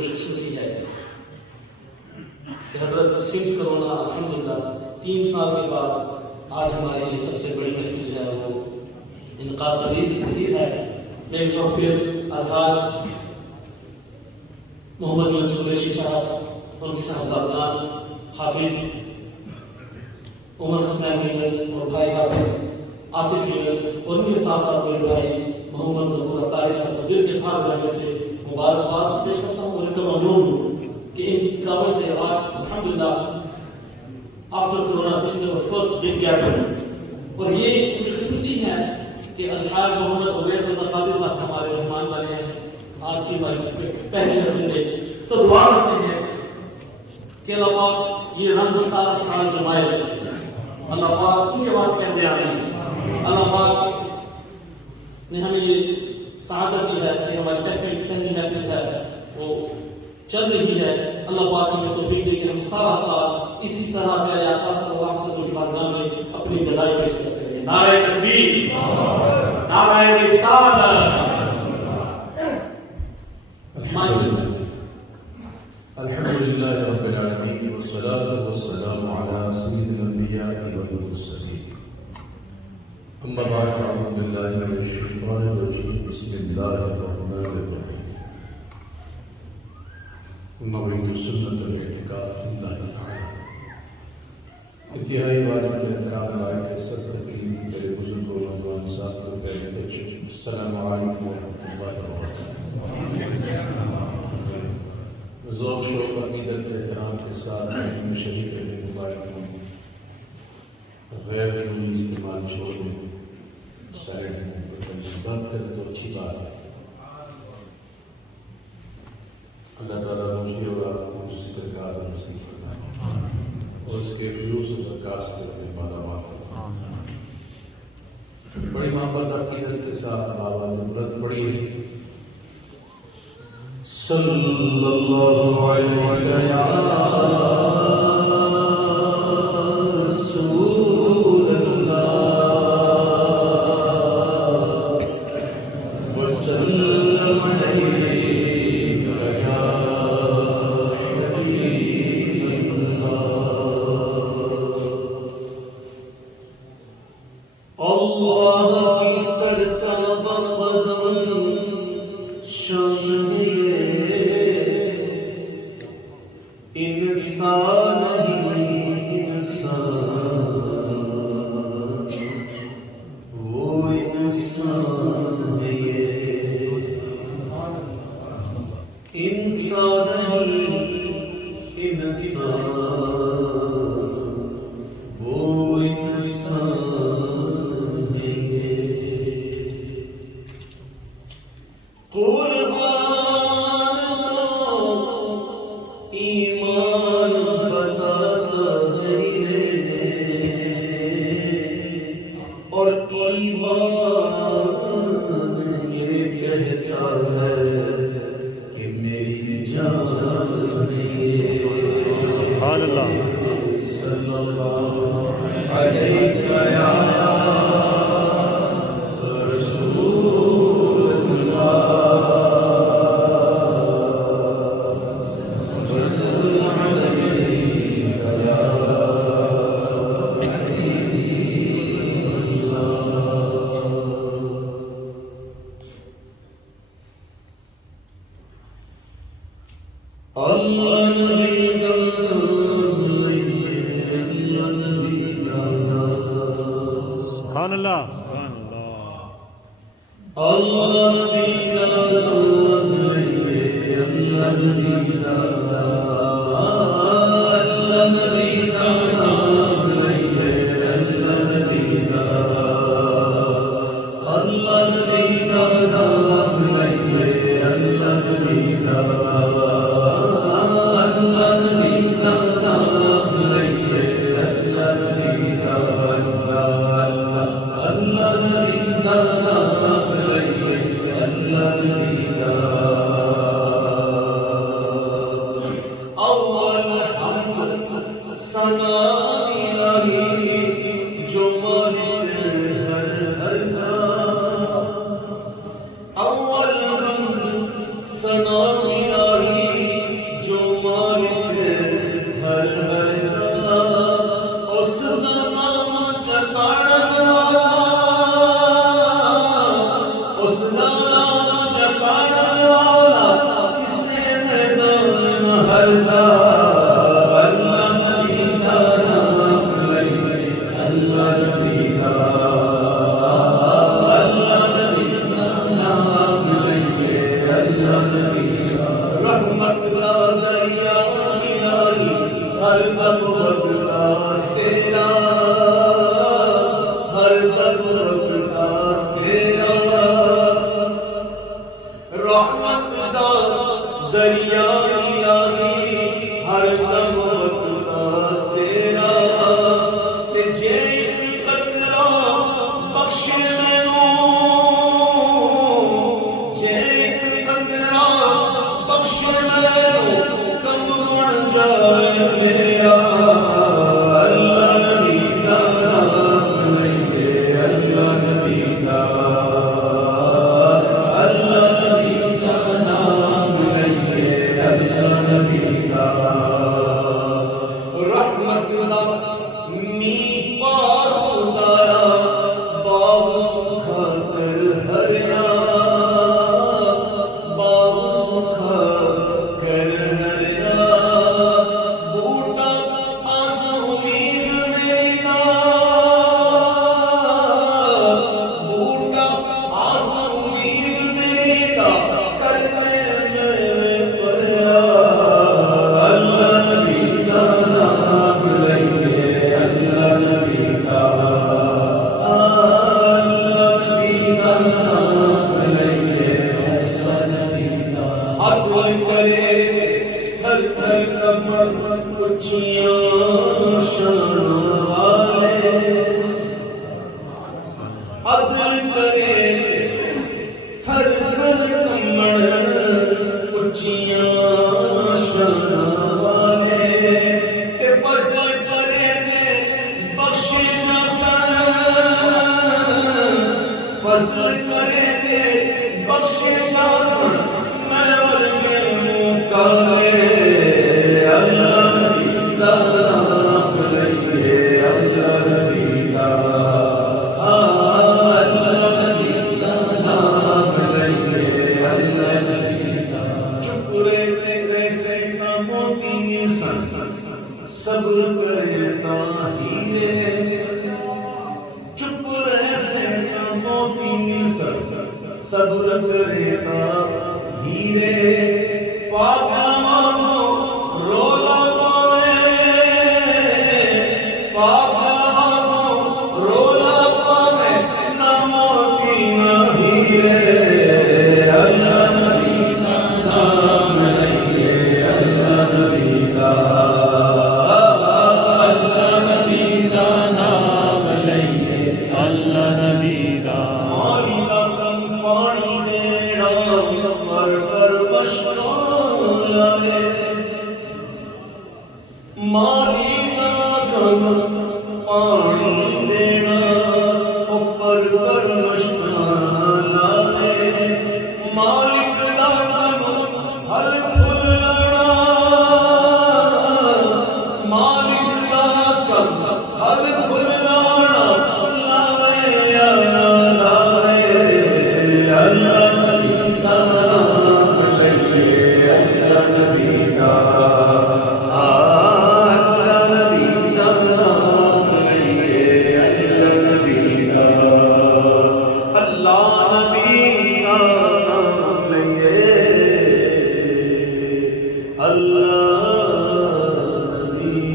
خوش قسمتی ہے کہ حضرت سنس کرونا الحمدللہ 3 سال کے بعد آج ہمارے لیے سب سے بڑی محفل جو ہے وہ انعقاد پذیر ہے. میں ایک بار پھر الحاج محمد یونس قریشی صاحب، ان کے صاحبزادگان حافظ عمر حسنین یونس اور بھائی حافظ عاطف یونس اور ان کے ساتھ ساتھ میرے بھائی محمد ظفر اختاری صاحب کو دل کے بھار بھرنے سے مبارکباد پیش کرتا ہوں اور ان کا ممنون ہوں کہ ان کی کاوش سے آج الحمدللہ آفٹر کرونا دس از اور فرسٹ بگ گیدرنگ. اور یہ خوش قسمتی ہے کہ الحاج محمد اویس رضا قادری صاحب ہمارے مہمان بنے ہیں آج کی ہماری پہلی ہفتے. تو دعا کرتے ہیں کہ اللہ پاک یہ رنگ سارا سال جمائے رکھے. اللہ پاک ان کے پاس کہتے آ رہے ہیں. اللہ پاک نے ہمیں یہ سعادت دی ہے کہ ہماری پہلی محفل ہے وہ چل رہی ہے. اللہ پاک ہمیں توفیق دے کہ ہم سارا سال اسی طرح کا یا خاص اللہ سے جو بارگاہ میں اپنی گدائی پیش کرتے ہیں. نعرہ تکبیر، نعرہ رسالت. الحمدللہ رب العالمین والصلاة والسلام علی سید الانبیاء والمرسلین. اما بعد فاعوذ باللہ من الشیطان الرجیم. بسم اللہ الرحمن الرحیم. نویت سنت الاعتکاف اللہ تعالی. انتہائی واجب احترام لائق سر تقریم میرے بزرگوں نوجوان ساتھیوں پہلے بچے، السلام علیکم ورحمۃ اللہ وبرکاتہ. ذوق شوق عقیدت احترام کے ساتھ شریف کے مبارک ہوں. غیر ضروری استعمال چھوڑ دیں، سائڈ میں بند کر تو اچھی بات ہے. اللہ تعالیٰ مجھے اور آپ کو ذکرگار نصیب فرمائے اور اس کے فیوز و زکات سے مالا مال فرمائے. بڑی محبت عقیدت کے ساتھ آواز بلند پڑی ہے. صلی اللہ علیہ یا رسول اللہ وسلم علیہ یا حبیب اللہ. اللہ کی سرسبز قدم شان انسان وہ انسان ہے. انسان وہ انسان ہے. قربان ایمان بتاتا ہے اور ایمان یہ کہتا ہے کہ میری جان ہے. سبحان اللہ. صلی اللہ علیہ یا رسول اللہ. سبحان اللہ. سنا الہی ہر دم بھگتا تیرا، ہر دم بھگتا تیرا، رحمت دا دریا الہی ہر دم بھگتا تیرا، تے جے ایک قطرہ بخش مینوں، جے ایک قطرہ بخش مینوں کم بن جائے میرا، اللہ نبی دا نام لئیے، اللہ نبی دا، اللہ نبی دا نام لئیے، اللہ نبی دا، رحمت دا می پار خدایا باب سخاطر ہریا، باب سخاطر ہریا، بوٹا آس امید میری دا، بوٹا آس امید میری دا، کر میں پریا، اللہ نبی دا نام لئیے، اللہ نبی دا، اللہ نبی دا نام لئیے، اللہ نبی دا، عطر کرے تھر تھر کمر اچھیاں شان والے، عطر کرے تھر تھر کمر اچھیاں شان والے، تے فضل کرے تے بخشش نہ سن، فضل کرے تے بخشش نہ سن، میں ورگے منہ کالے، اللہ نبی دا نام لئیے، اللہ نبی دا، اللہ نبی دا نام لئیے، اللہ نبی دا، چپ رہے سے نہ موتی سن، صبر کرے تاہیرے، چپ رہے سے نہ موتی سن، صبر کرے تاہیرے، پاک مانو رولا پاوے، پاک مانو رولا پاوے، نہ موتی نہ ہیرے، اللہ نبی دا نام لئیے، اللہ نبی دا، اللہ نبی دا نام لئیے، اللہ نبی دا، مالی دا کم پانی دینا پر مشکل لے، مالی دا کم پانی دینا اوپر پر مشکل لے، مالک دا کم ہر پھل لڑا، مالک دا کم ہر پھل لڑا، لاوے یا نہ لاوے، اللہ نبی دا نام لئیے، اللہ نبی دا، اللہ نبی دا نام لئیے، اللہ نبی دا، اللہ نبی دا نام لئیے، اللہ نبی دا،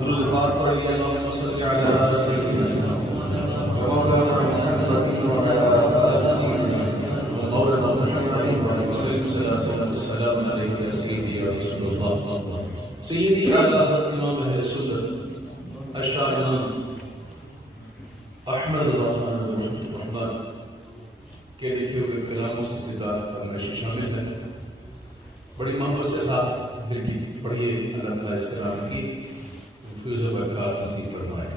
درود پاک پڑھیے، اللہم صل علی سیدنا مولانا محمد وعلی آلہ سیدنا مولانا محمد وسلم، صلاۃ والسلام علیک یا سیدی یا رسول اللہ، سیدی اعلی امام اہل سنت الشاہ امام احمد الرحمن کے لکھے ہوئے کلاموں سے زیادہ فرمائش شامل ہے، بڑی محبت سے ساتھ دل کی پڑھیے، اللہ تعالیٰ اس کلام کی فیض و برکات نصیب فرمائے۔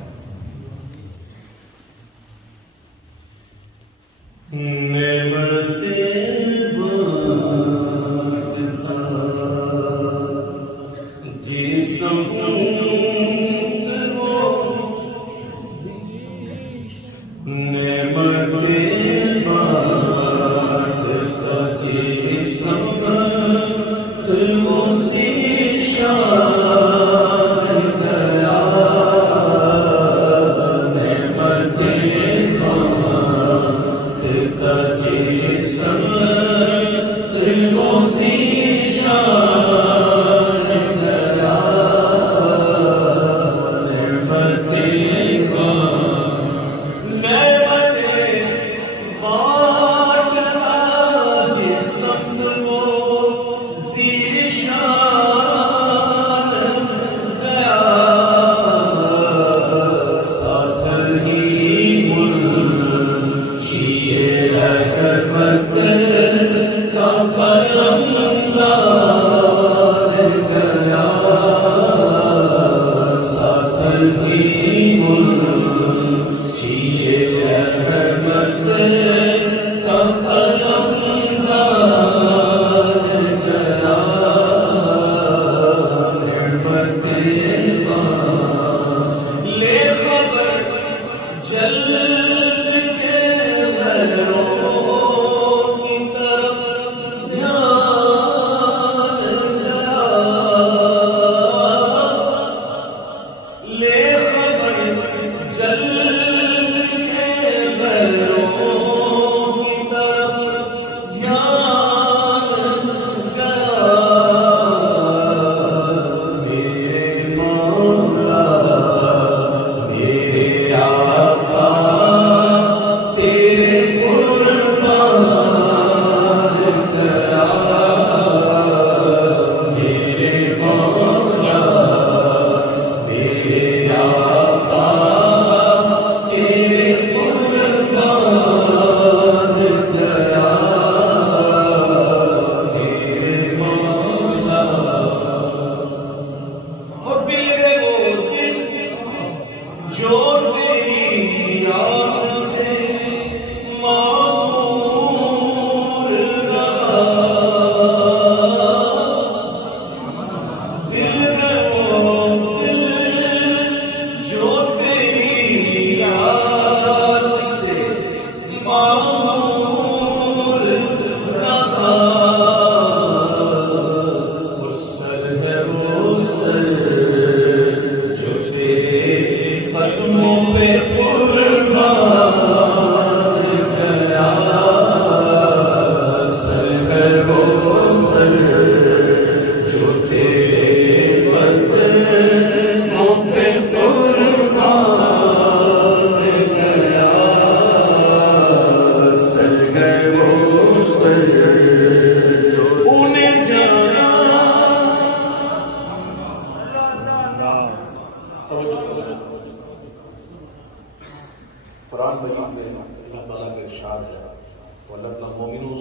نعمتیں بانٹتا جس سمت وہ، نعمتیں بانٹتا جس سمت وہ، ذی شان گیا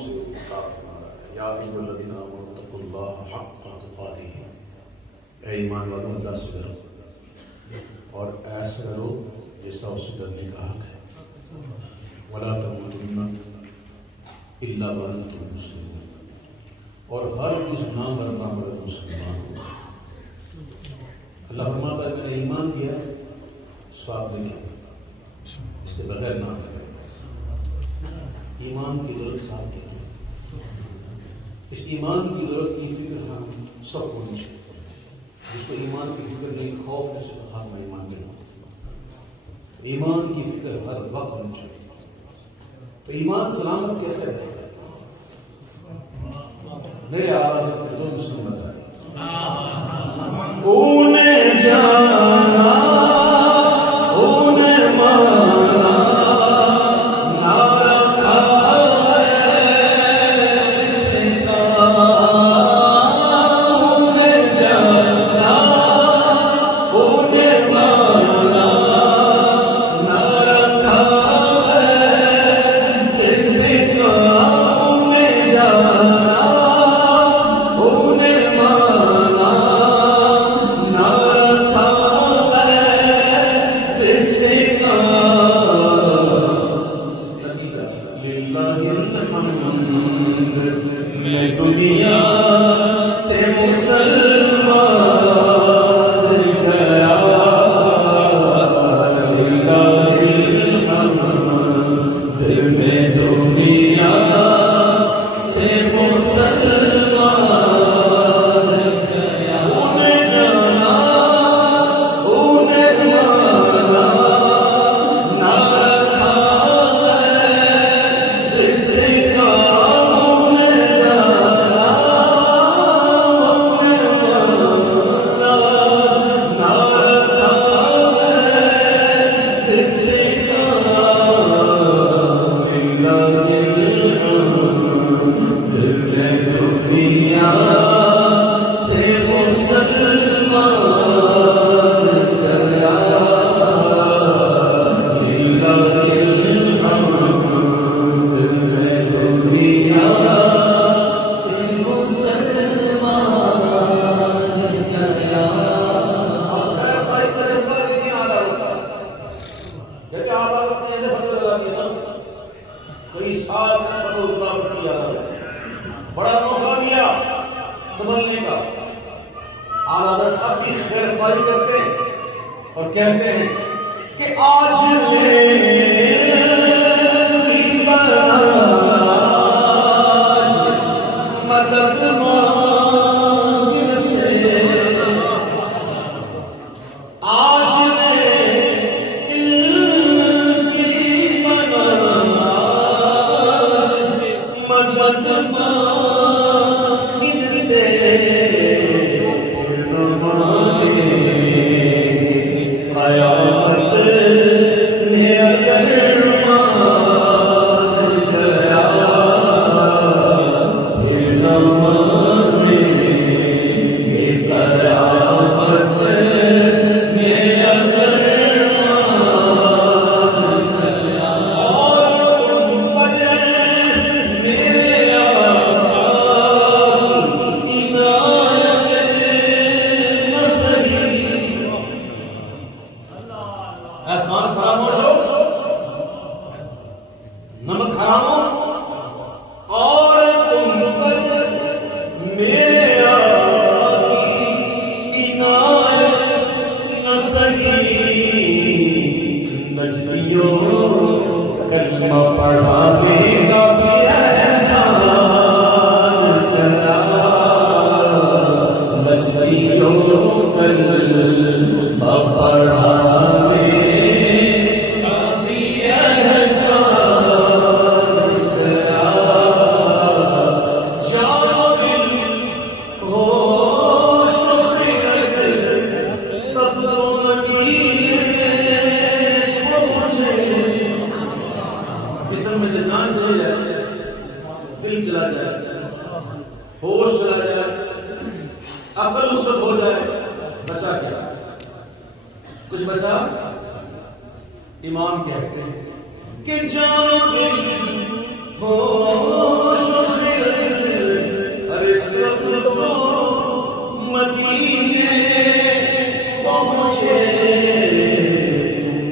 سے کافی مارا ہے. یا ایھا الذین آمنوا اتقوا اللہ حق تقاتہ، اے ایمان والوں اللہ سے ڈرو اور ایسا ڈرو جیسا اسے ڈرنے کا حق ہے. ولا تموتن الا وانتم مسلمون، اور ہر کس نہ مرنا مگر مسلمان ہو. اللہ فرماتا ہے میں نے ایمان دیا ساتھ لکھا اس کے بغیر نہ کرے. ایمان کی ضرورت ساتھ دیتے ہیں. اس ایمان کی ضرورت کی فکر ہم سب کو ہونی چاہیے. جس کو ایمان کی فکر نہیں، خوف ہے سے کہا میں ایمان بنا. ایمان کی فکر ہر وقت ہونی چاہیے. تو ایمان سلامت کیسے رہے گا؟ میرے آواز دو مسلم بتائیں. انہیں جانا انہیں مانا نہ رکھا ہے اس کا. انہیں جانا انہیں مانا نہ رکھا ہے اس کا. انہیں جانا انہیں مانا نہ رکھا ہے اس کا. نتیجہ للہ الحمد میں دنیا سے مسلمان گیا. للہ الحمد میں دنیا سے مسلمان گیا. انہیں جانا انہیں مانا نہ رکھا ہے اس کا. انہیں جانا انہیں مانا نہ رکھا ہے اس کا. للہ الحمد میں دنیا سے مسلمان گیا. للہ الحمد میں دنیا سے مسلمان گیا. اب خیر خواہی کا جذبہ لیکن آدھا ہوتا ہے. کہتے آپ اپنے ایسے فتح لگا دیا نا کئی سال فتح اللہ کیا بڑا موقع دیا سنبھلنے کا. اعلیٰ حضرت اب بھی خیر خواہی کرتے ہیں اور کہتے ہیں کہ آج مدد مانگ سے آج مدد مانگ سے قیامت میں اگر مان گیا پھر نہ مانے قیامت میں اگر مان گیا. اور تم پر میرے آقا کی عنایت نہ سہی. احسان فراموش ہو، نمک حرام ہو، اور تم پر میرے آقا کی عنایت نہ سہی. نجدیوں کلمہ پڑھانے کا بھی احسان کرا. نجدیوں کلمہ پڑھانے کا بھی احسان کرا. جاویل ہو شکر سبزوں جسم میں سے جان چلے جائے، دل چلا جائے، ہوش چلا جائے، عقل نصب ہو جائے، بچا کیا؟ کچھ بچا؟ امام کہتے ہیں کہ جان و دل ہوش و خیال ہر سب کو مدینے پہنچے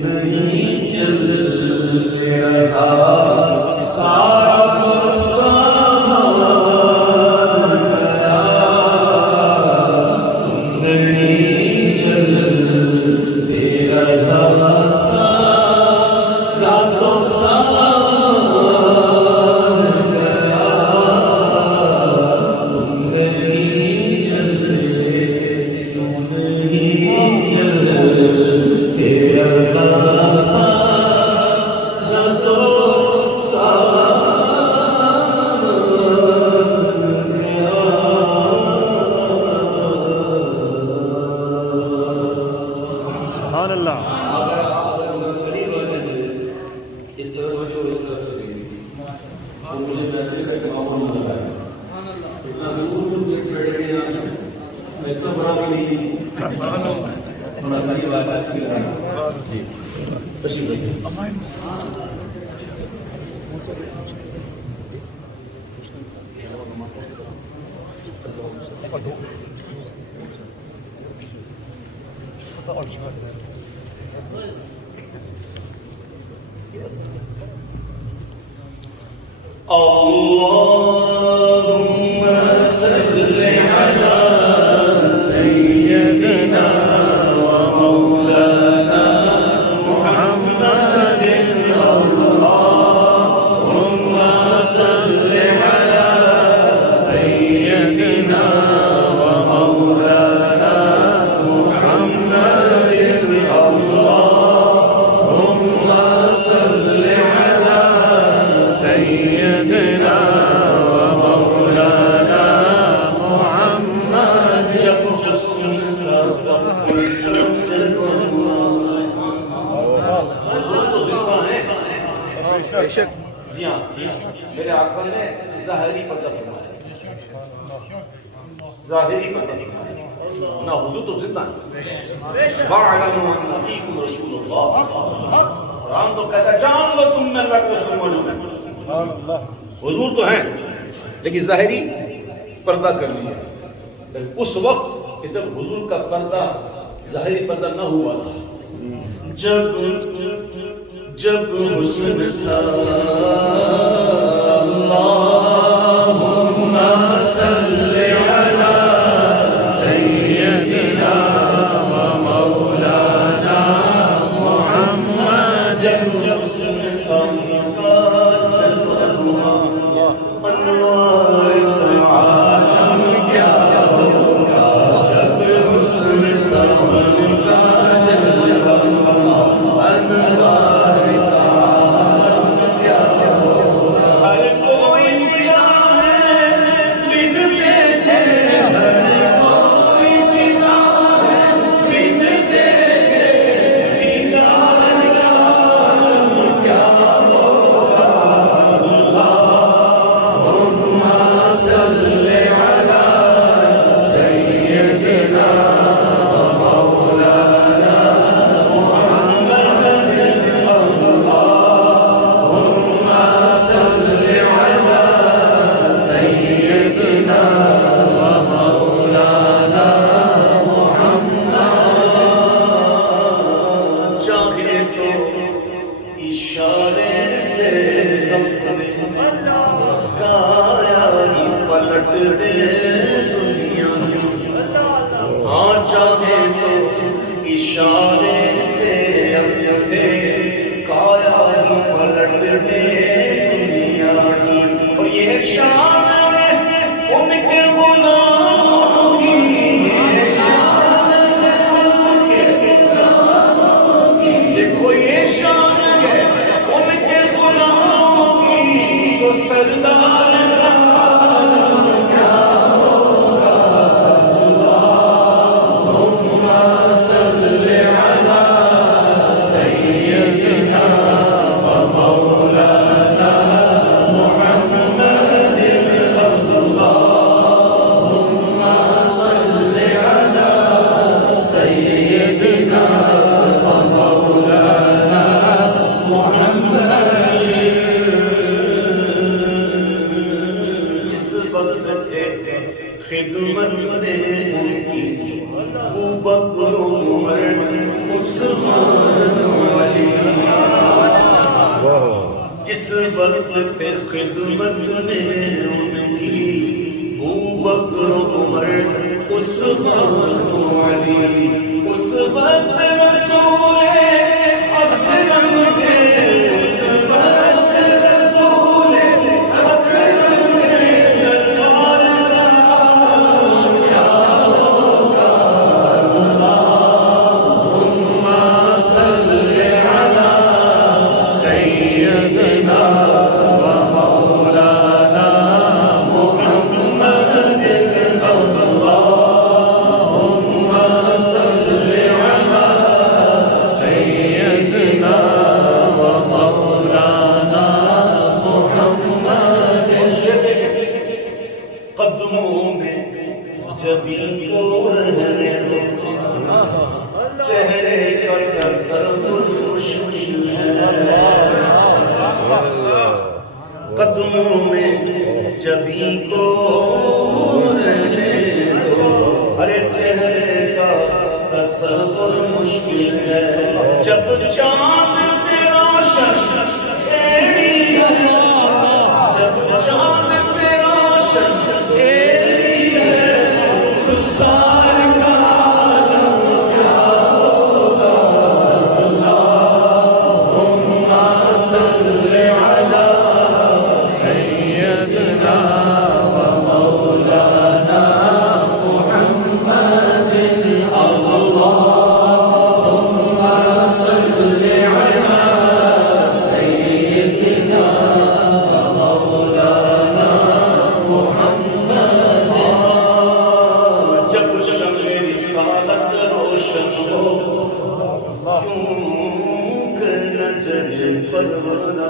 تم نہیں چلتے رہا سارا سامان گیا تم نہیں چلتے رہا سارا تو سامان گیا تم نہیں چلتے کیوں نہیں چلتے رہا سارا تو سبحان اللہ. اس طرح سے اس طرف سے اور مجھے پیسے کا ایک معاملہ نہ لگا اتنا دور بیٹھے گئے میں اتنا بڑا بھی نہیں تھوڑا بڑی بات ہے تشریف رکھیے. اللهم صل على سيدنا ومولانا محمد. اللهم صل على سيدنا ومولانا محمد. اللهم صل على سيدنا ومولانا محمد. جب جسم کا بے شک. جی ہاں میرے آقا نے ظاہری پردہ فرمایا ظاہری پردہ فرمایا نہ حضور تو زندہ ہے. وَاعْلَمُوا أَنَّ فِيكُمْ رَسُولَ اللَّهِ. قرآن تو کہتا ہے جان لو تم میں اللہ کے رسول موجود ہیں. حضور تو ہیں لیکن ظاہری پردہ کر لیا. اس وقت کہ جب حضور کا پردہ ظاہری پردہ نہ ہوا تھا جب حسن تھا. اللہم صل علی سیدنا و مولانا محمد. جب حسن تھا انوار عالم کیا ہوگا. جب حسن تھا وقت تھے خدمت میں ان کی ابو بکر عمر عثمان علی، جس وقت تھے خدمت میں ان کی ابو بکر عمر عثمان علی، اس وقت رسول اکرم کے، اس وقت رسول اکرم کے دربار کا کیا ہوگا؟ اللہم صل علی سیدنا و مولانا محمد، اللہم صل علی سیدنا و مولانا محمد، قدموں میں جبین کو رہنے دو، چہرے کا تصور مشکل ہے، قدموں میں جبین کو رہنے دو، ارے چہرے کا تصور مشکل ہے، جب چاند سے روشن ایڑی ہے، جب چاند سے روشن ایڑی ہے، رخسار کا عالم کیا ہوگا؟ اللہم صل علی سیدنا و مولانا محمد، اللہم صل علی سیدنا و مولانا محمد، جب شمع رسالت روشن ہو کیوں کر نظر پروانہ،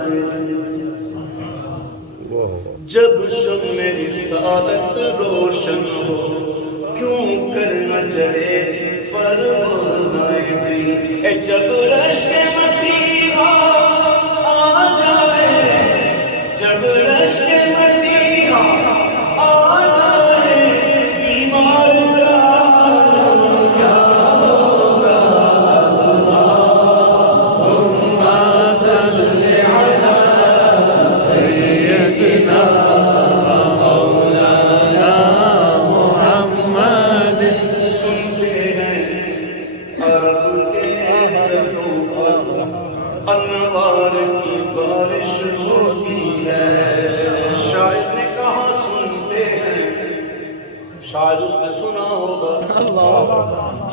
جب شمع رسالت روشن ہو کیوں کر نظر پروانہ، اے جب رشک مسیحا آ جائے، جب رشک مسیحا آ جائے، بیمار کا عالم کیا ہوگا؟ اللہم صل علی سیدنا و مولانا محمد، سنتے ہیں عرب کے سروں پر انوار کی بارش ہوتی ہے، شاعر نے کہا سنتے ہیں، شاید اس نے سنا ہوگا،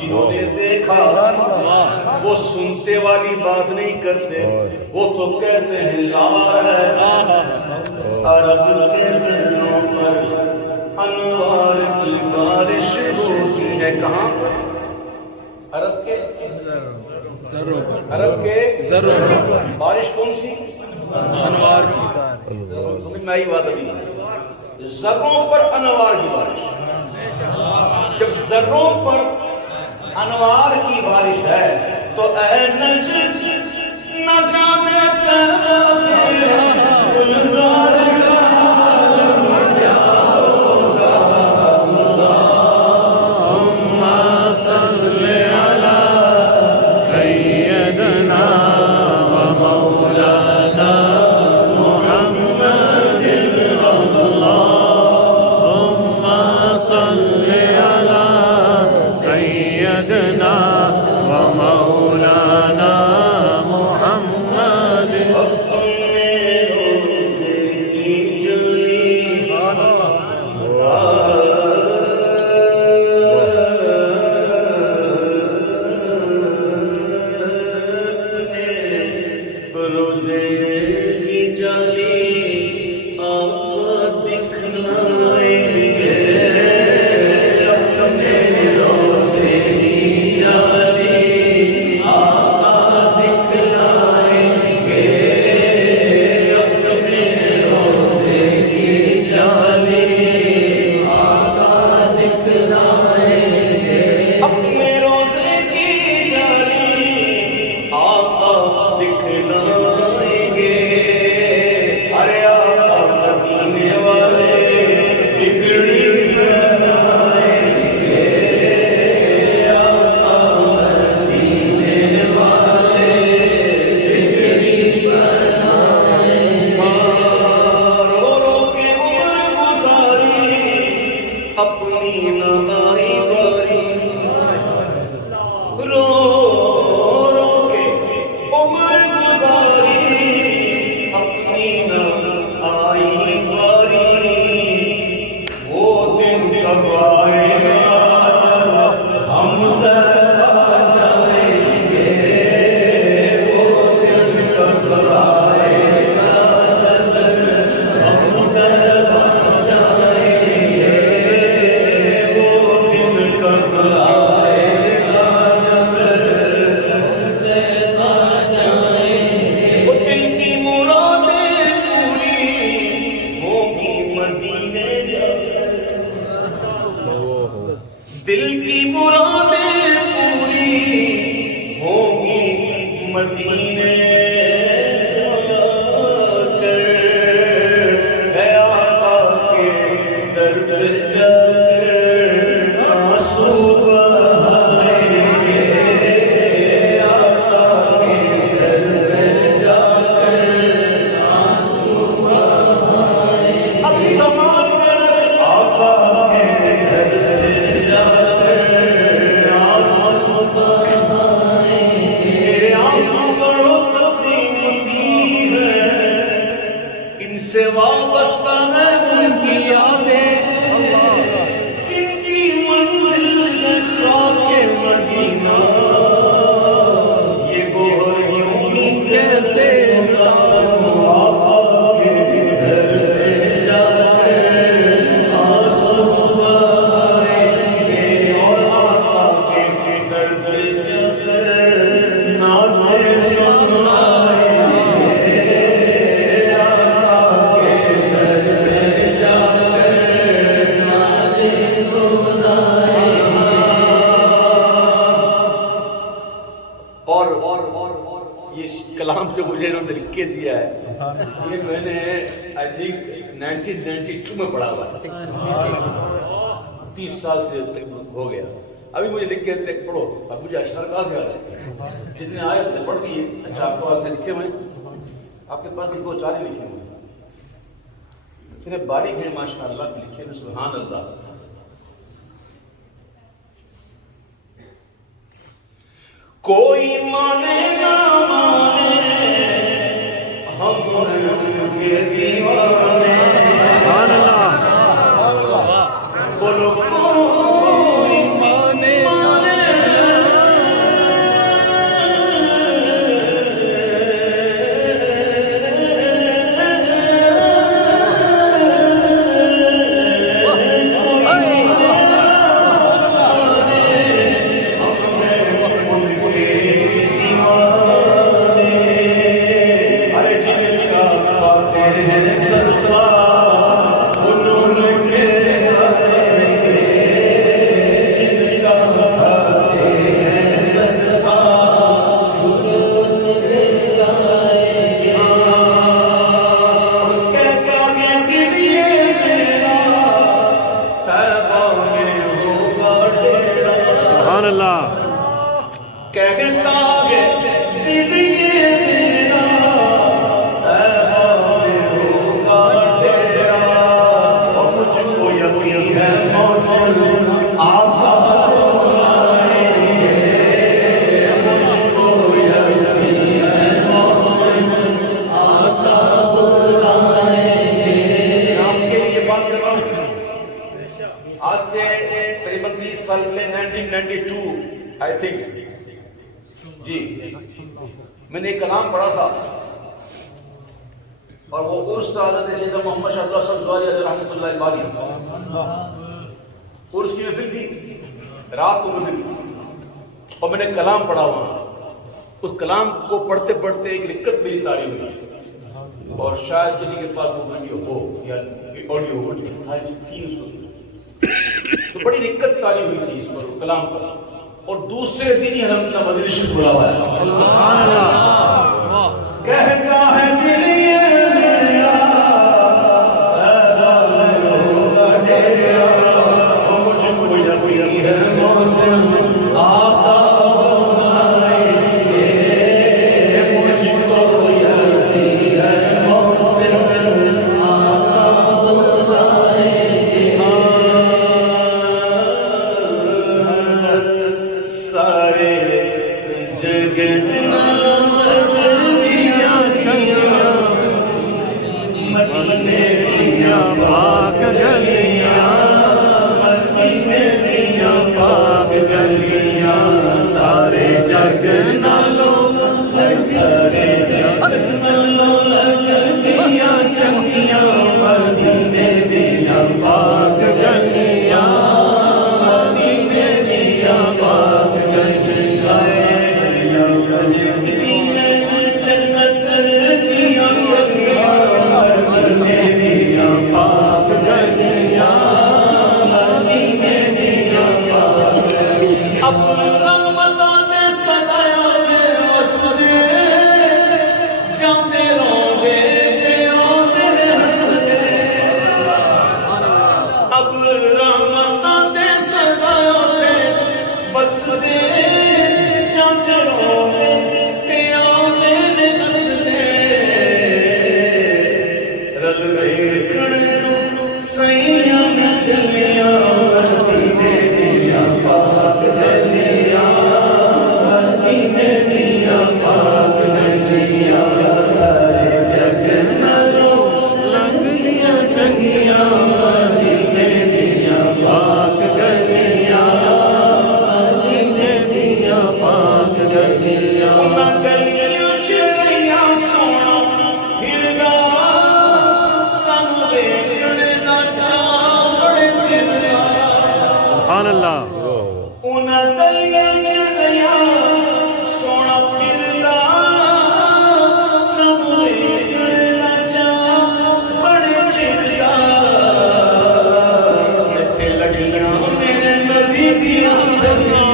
جنہوں نے دیکھا وہ سنتے والی بات نہیں کرتے، وہ تو کہتے ہیں لا ہے، عرب کے زروں پر انوار کی بارش ہوتی ہے، کہاں پر؟ عرب کے ذروں پر بارش کون سی؟ انوار کی بارش، سمجھ میں آئی بات ابھی، ذروں پر انوار کی بارش، جب ذروں پر انوار کی بارش ہے تو اے نجد نہ جانے تیرا گلزار کا عالم کیا ہوگا؟ اللہم صل علی سیدنا و مولانا محمد، اللہم صل علی سیدنا و مولانا محمد، اپنے اپنی نہ آئی باری رو رو کے عمر گزاری اپنی نہ آئی باری وہ دن کب آئے گا ہم دربا جائیں گے وہ دن کب آئے گا ہم دربا جائیں گے وہ دن کب آئے گا وہ دل کی مرادیں پوری ہوگی مدینے جا کر دل کی مرادیں پوری ہوگی مدینے جا کر اے آقا کے در پہ جا کر آنسو بہائیں گے اے آقا کے در پہ جا کر آنسو بہائیں گے اب سمجھ کر آقا کے در پہ جا کر آنسو بہائیں گے میرے آنسو بڑھتی ہوتی ہے ان سے وابستہ ہے ان کی یادیں ان کی منزل خاک مدینہ یہ گوہر یوں کیسے اتاروں آقا کے گھر پہ جا کر آنسو بہائیں گے اور آقا کے گھر پہ جا کر نعتیں سنائیں گے آقا کے گھر پہ جا کر نعتیں سنائیں گے اور یہ کلام جو مجھے انہوں نے لکھ کے دیا ہے یہ میں نے آئی تھنک 1992 میں پڑھا ہوا تھا 30 سال سے تقریباً ہو گیا ابھی مجھے لکھ کے دیکھ پڑھو اب مجھے اشعار کہاں سے آ رہے ہیں جتنے آئے اتنے پڑھ دیے اچھا آپ کو وہاں سے لکھے ہوئے آپ کے پاس دو چار ہی لکھے ہوئے اتنے باریک ہیں ماشاء اللہ لکھے ہیں سبحان اللہ کوئی مانے نہ مانے ہم ان کے دیوانے سبحان اللہ بولو کوئی مانے ارے جن کا خاطر ہے سستا انہوں نے سبحان اللہ کہتا ہے دل یہ میرا تیبہ میں ہوگا ڈیرا اور مجھ کو یقین ہے موسم آقا بلائیں گے مجھ کو یقین ہے موسم آقا بلائیں گے میں آپ کے لیے بات کر رہا ہوں آج سے تقریباً 30 سال سے 1992 آئی تھنک جی میں نے ایک کلام پڑھا تھا اور وہ عرس تھا حضرت سیدنا محمد شاہ اللہ صلی اللہ علیہ رحمۃ اللہ علیہ عرس کی محفل تھی رات کو محفل تھی اور میں نے کلام پڑھا وہاں اس کلام کو پڑھتے پڑھتے ایک دقت میری طاری ہوئی اور شاید کسی کے پاس وہ ویڈیو ہو یا آڈیو تھی اس کو تو بڑی دقت طاری ہوئی تھی اس پر کلام پر اور دوسرے دن ہی الحمدللہ مدنی شریف بلا ہوا ہے سبحان اللہ کہتا ہے دل یہ میرا تیرا ہوگا ڈیرا مجھ کو یقین ہے موسم آقا بلائیں گے مجھ کو یقین ہے موسم آقا بلائیں گے اب رحمت دے سزا دے بس دے چاچروں میں پیالے دے بس دے رل ویکھن نوں سیاں نہ چلیاں مدینے دیاں پاک گلیاں مدینے دیاں پاک گلیاں سارے جگ نالوں لنگیاں چنگیاں مدینے دیاں پاک گلیاں مدینے دیاں پاک گلیاں انہاں گلیاں چڑیاں سونا ہردا سن ویکھن دا چاء بڑے چڑیا سبحان اللہ انہاں گلیاں چڑیاں سونا ہردا سن ویکھن دا چاء بڑے چڑیا ایتھے لگیاں میرے نبی دیاں گلیاں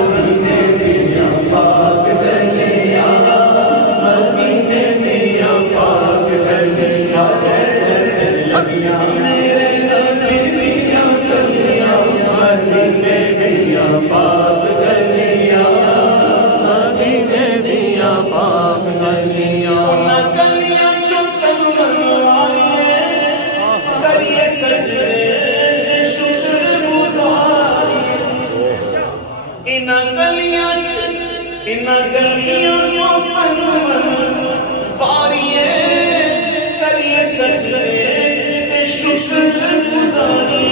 مدینے دیاں پاک گلیاں مدینے دیاں پاک گلیاں لگیاں میرے نبی دیاں گلیاں مدینے دیاں پاک گلیاں مدینے دیاں پاک گلیاں انہاں گلیاں چوں چلن والے کریے سجدے تے شکر گزاری انہاں گلیاں نوں پنون پاریے کریے سجدے تے شکر گزاری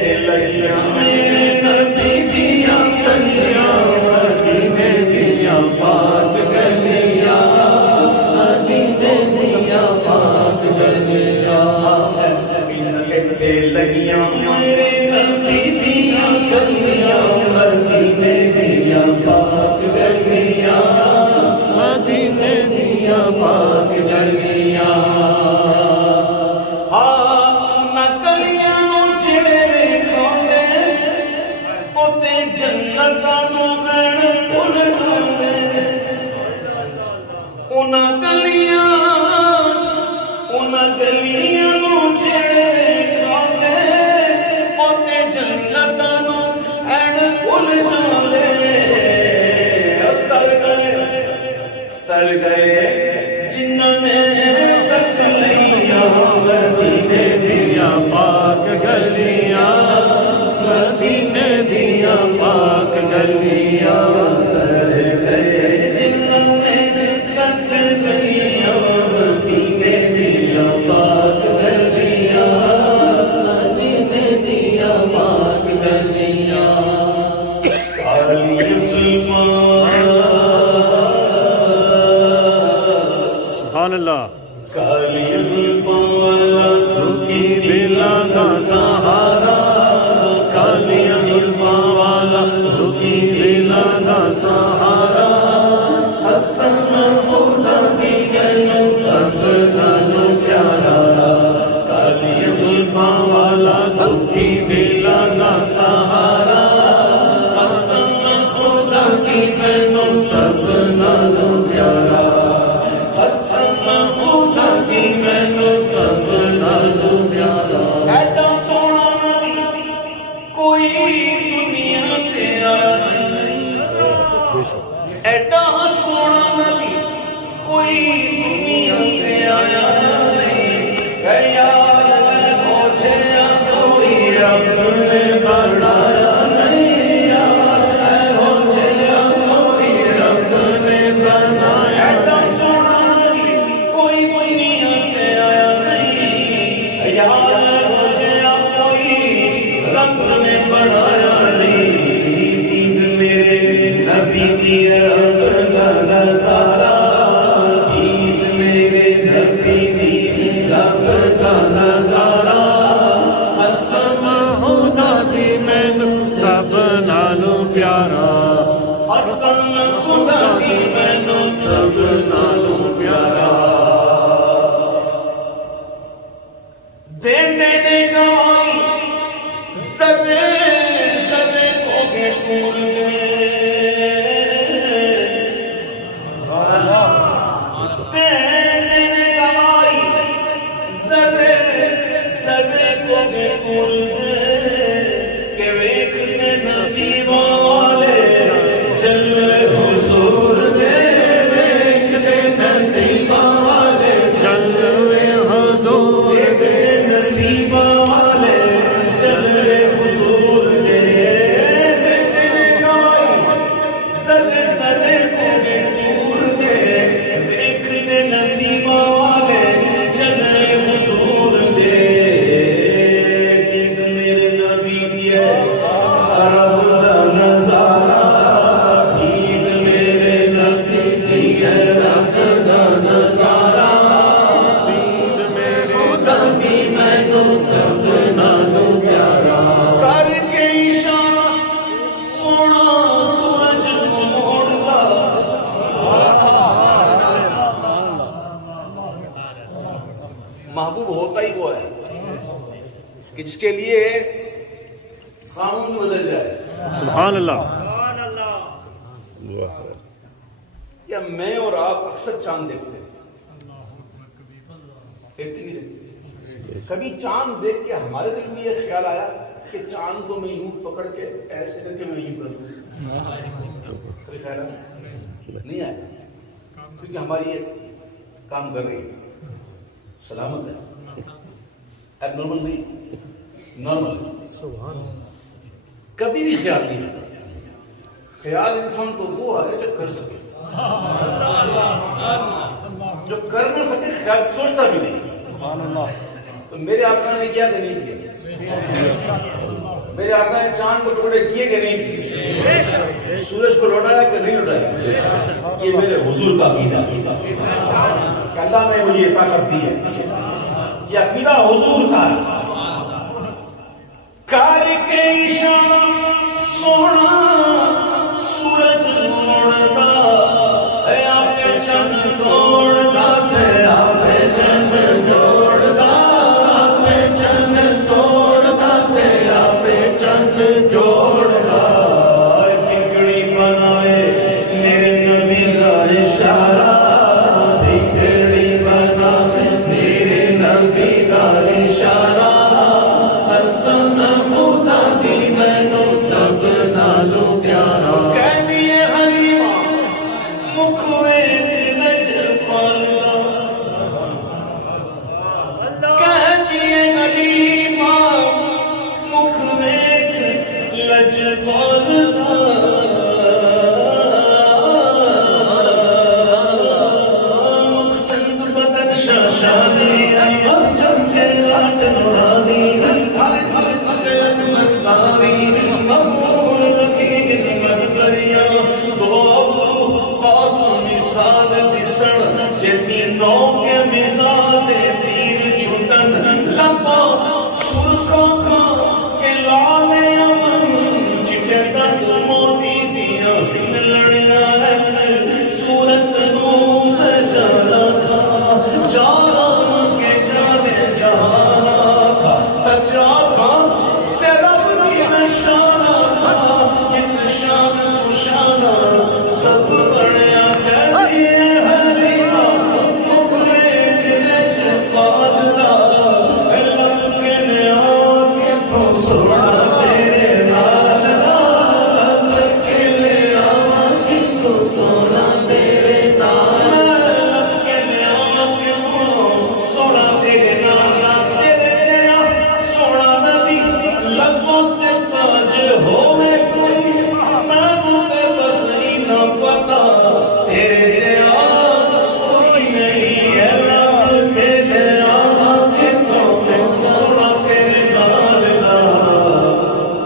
تے لگیاں میرے نبی دیاں گلیاں مدینے دیاں پاک گلیاں مدینے دیاں پاک گلیاں ایتھے لگیاں میرے نبی دیاں گلیاں مدینے دیاں پاک گلیاں مدینے دیاں پاک گلیاں انہاں گلیاں نوں جڑے ویکھوندے اوتے جنتاں نوں گھن بھل جاندے انہاں گلیاں نوں جڑے ویکھوندے اوتے جنتاں نوں گھن بھل جاندے تر گئے جنہاں نے تک لیاں مدینے دیاں پاک گلیاں مدینے دیاں پاک گلیاں تر گئے جنہاں نے تک لیاں مدینے دیاں پاک گلیاں مدینے دیاں پاک گلیاں کالی سلمان سبحان اللہ کالی زلفاں والا دکھی دلاں دا سہارا کالی زلفاں والا دکھی دلاں دا سہارا حسن خدا دی گل سب نالوں پیارا کالی زلفاں والا دکھی دلاں دا سہارا حسن خدا دی گل سب نالوں پیارا حسن خدا دی مینوں سب نالوں پیارا ایڈا سونا نبی کوئی دنیا تے آیا نہیں ایڈا سونا نبی کوئی دنیا تے آیا نہیں اے یار میں پوچھیا کوئی رب نے بنایا نہیں یار میں پوچھیا کوئی رب نے بنایا ایڈا سونا کوئی دنیا تے آیا نہیں یار مجھے کوئی رب نے بنایا نہیں دید میرے نبی کی رب کا نظارہ دید میرے نبی کی رب کا نظارہ حسن خدا دی مینوں سب نالوں پیارا حسن خدا دی مینوں سب نالوں پیارا دے گواہی سبے سبے کو گے پور دے گواہی سبے سبے اگے تور کہ ویکھنے نصیباں والے جلوے حضور دے ویکھنے نصیباں والے جلوے حضور ویکھنے نصیباں والے جلوے حضور دے ویکھنے گواہی سجے سجے اگے تور دے ویکھنے نصیباں والے جلوے حضور دے عید میرے نبی دی ہے رب دا نظارہ عید میرے نبی دی ہے رب دا نظارہ عید میرے خدا بھی مینوں سب نالوں پیارا کر کے اشارہ سونا سورج موڑدا محبوب ہوتا ہی وہ ہے کہ جس کے لیے قانون بدل جائے. سبحان اللہ. یا میں اور آپ اکثر چاند دیکھتے ہیں, دیکھتے نہیں دیکھتے. کبھی چاند دیکھ کے ہمارے دل میں یہ خیال آیا کہ چاند کو میں یوں پکڑ کے ایسے کر کے میں یوں کر دوں؟ کبھی خیال آیا نہیں آیا, کیونکہ ہماری یہ کام کر رہی ہے, سلامت ہے, اب نارمل نہیں, نارمل. کبھی بھی خیال نہیں آتا. خیال انسان تو وہ ہے جو کر سکے, جو کر نہ سکے خیال سوچتا بھی نہیں. تو میرے آقا نے کیا کہ نہیں کیا؟ میرے آقا نے چاند کو ٹکڑے کیے کہ نہیں کیے؟ سورج کو لوٹایا کہ نہیں لوٹایا؟ یہ میرے حضور کا عقیدہ کہ اللہ نے مجھے طاقت دی ہے. یہ عقیدہ حضور کا ہے. کار کے اشارہ سونا سورج موڑدا ہے, آپ چند توڑدا تے آپ چند توڑدا, آپ چند توڑدا تے آپ چند جوڑدا. بگڑی بنائے میرے نبی کا اشارہ, بگڑی بنائے میرے نبی کا اشارہ. حسن خدا دی مینوں سب نالوں پیارا. کہنی حلیمہ مکھ ویکھ لجپالدا, کہنی حلیمہ مکھ ویکھ لجپالدا. مکھ چند بدن شاشانی احمد چند کے لاٹ نورانی مسکانی مغمور رکھی نمت بریا دو قاسم مثال دسن جتی نو کے مزاد تیر چھٹن لپا سرکا کا کہ لال امن چٹے دن موتی دیا لڑیا ایسے صورت نو جانا کھا جانا کے جانے جہانا کھا سچا کھا جس شان خوشانہ سب بڑیا کہتی ہے حلیمہ مکھلے دلے چھپالدا. لب کے لیا کے تو سونا تیرے نال دا, لب کے لیا کے تو سونا تیرے نال, لب کے لیا کے تو سونا تیرے نال. تیرے جیا سونا نبی لبوں تے تاج ہوئے کوئی, میں مجھے بس ہی نہ پتا تیرے جیا کوئی نہیں ہے. لب کے لیا کے تو سونا تیرے نال دا.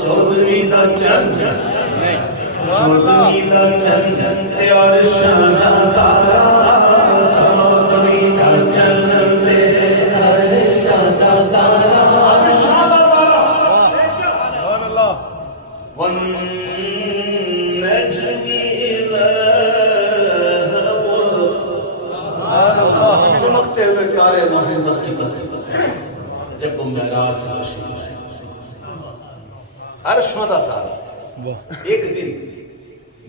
چودھری دا چند چودھری دا چند تے عرشانہ تارا, چودھری دا چند تے عرشانہ تارا. چمکتے ہوئے تارے محمد کی قسم جب وہ معراج سے تشریف عرش مدہ تارا. ایک دن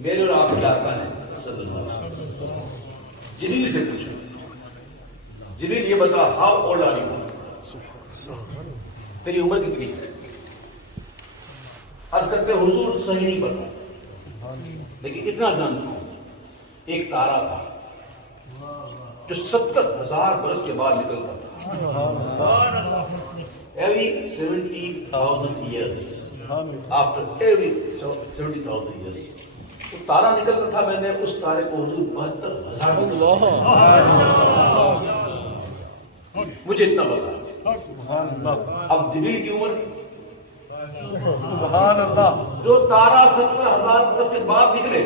میرے اور آپ کے آقا نے صلی اللہ علیہ وسلم جبریل سے پوچھا, جبریل یہ بتا ہاؤ اولڈ آر یو؟ تیری عمر کتنی ہے؟ عرض کرتے حضور صحیح نہیں پتا، لیکن اتنا جانتا ہوں ایک تارا تھا جو 70,000 برس کے بعد نکلتا تھا. Every 70,000 years, after every 70,000 years تو تارا نکلتا تھا. میں نے اس تارے کو حضور 72,000 مجھے اتنا پتا. اب جبریل کی عمر سبحان اللہ، جو تارا 70,000 برس کے بعد نکلے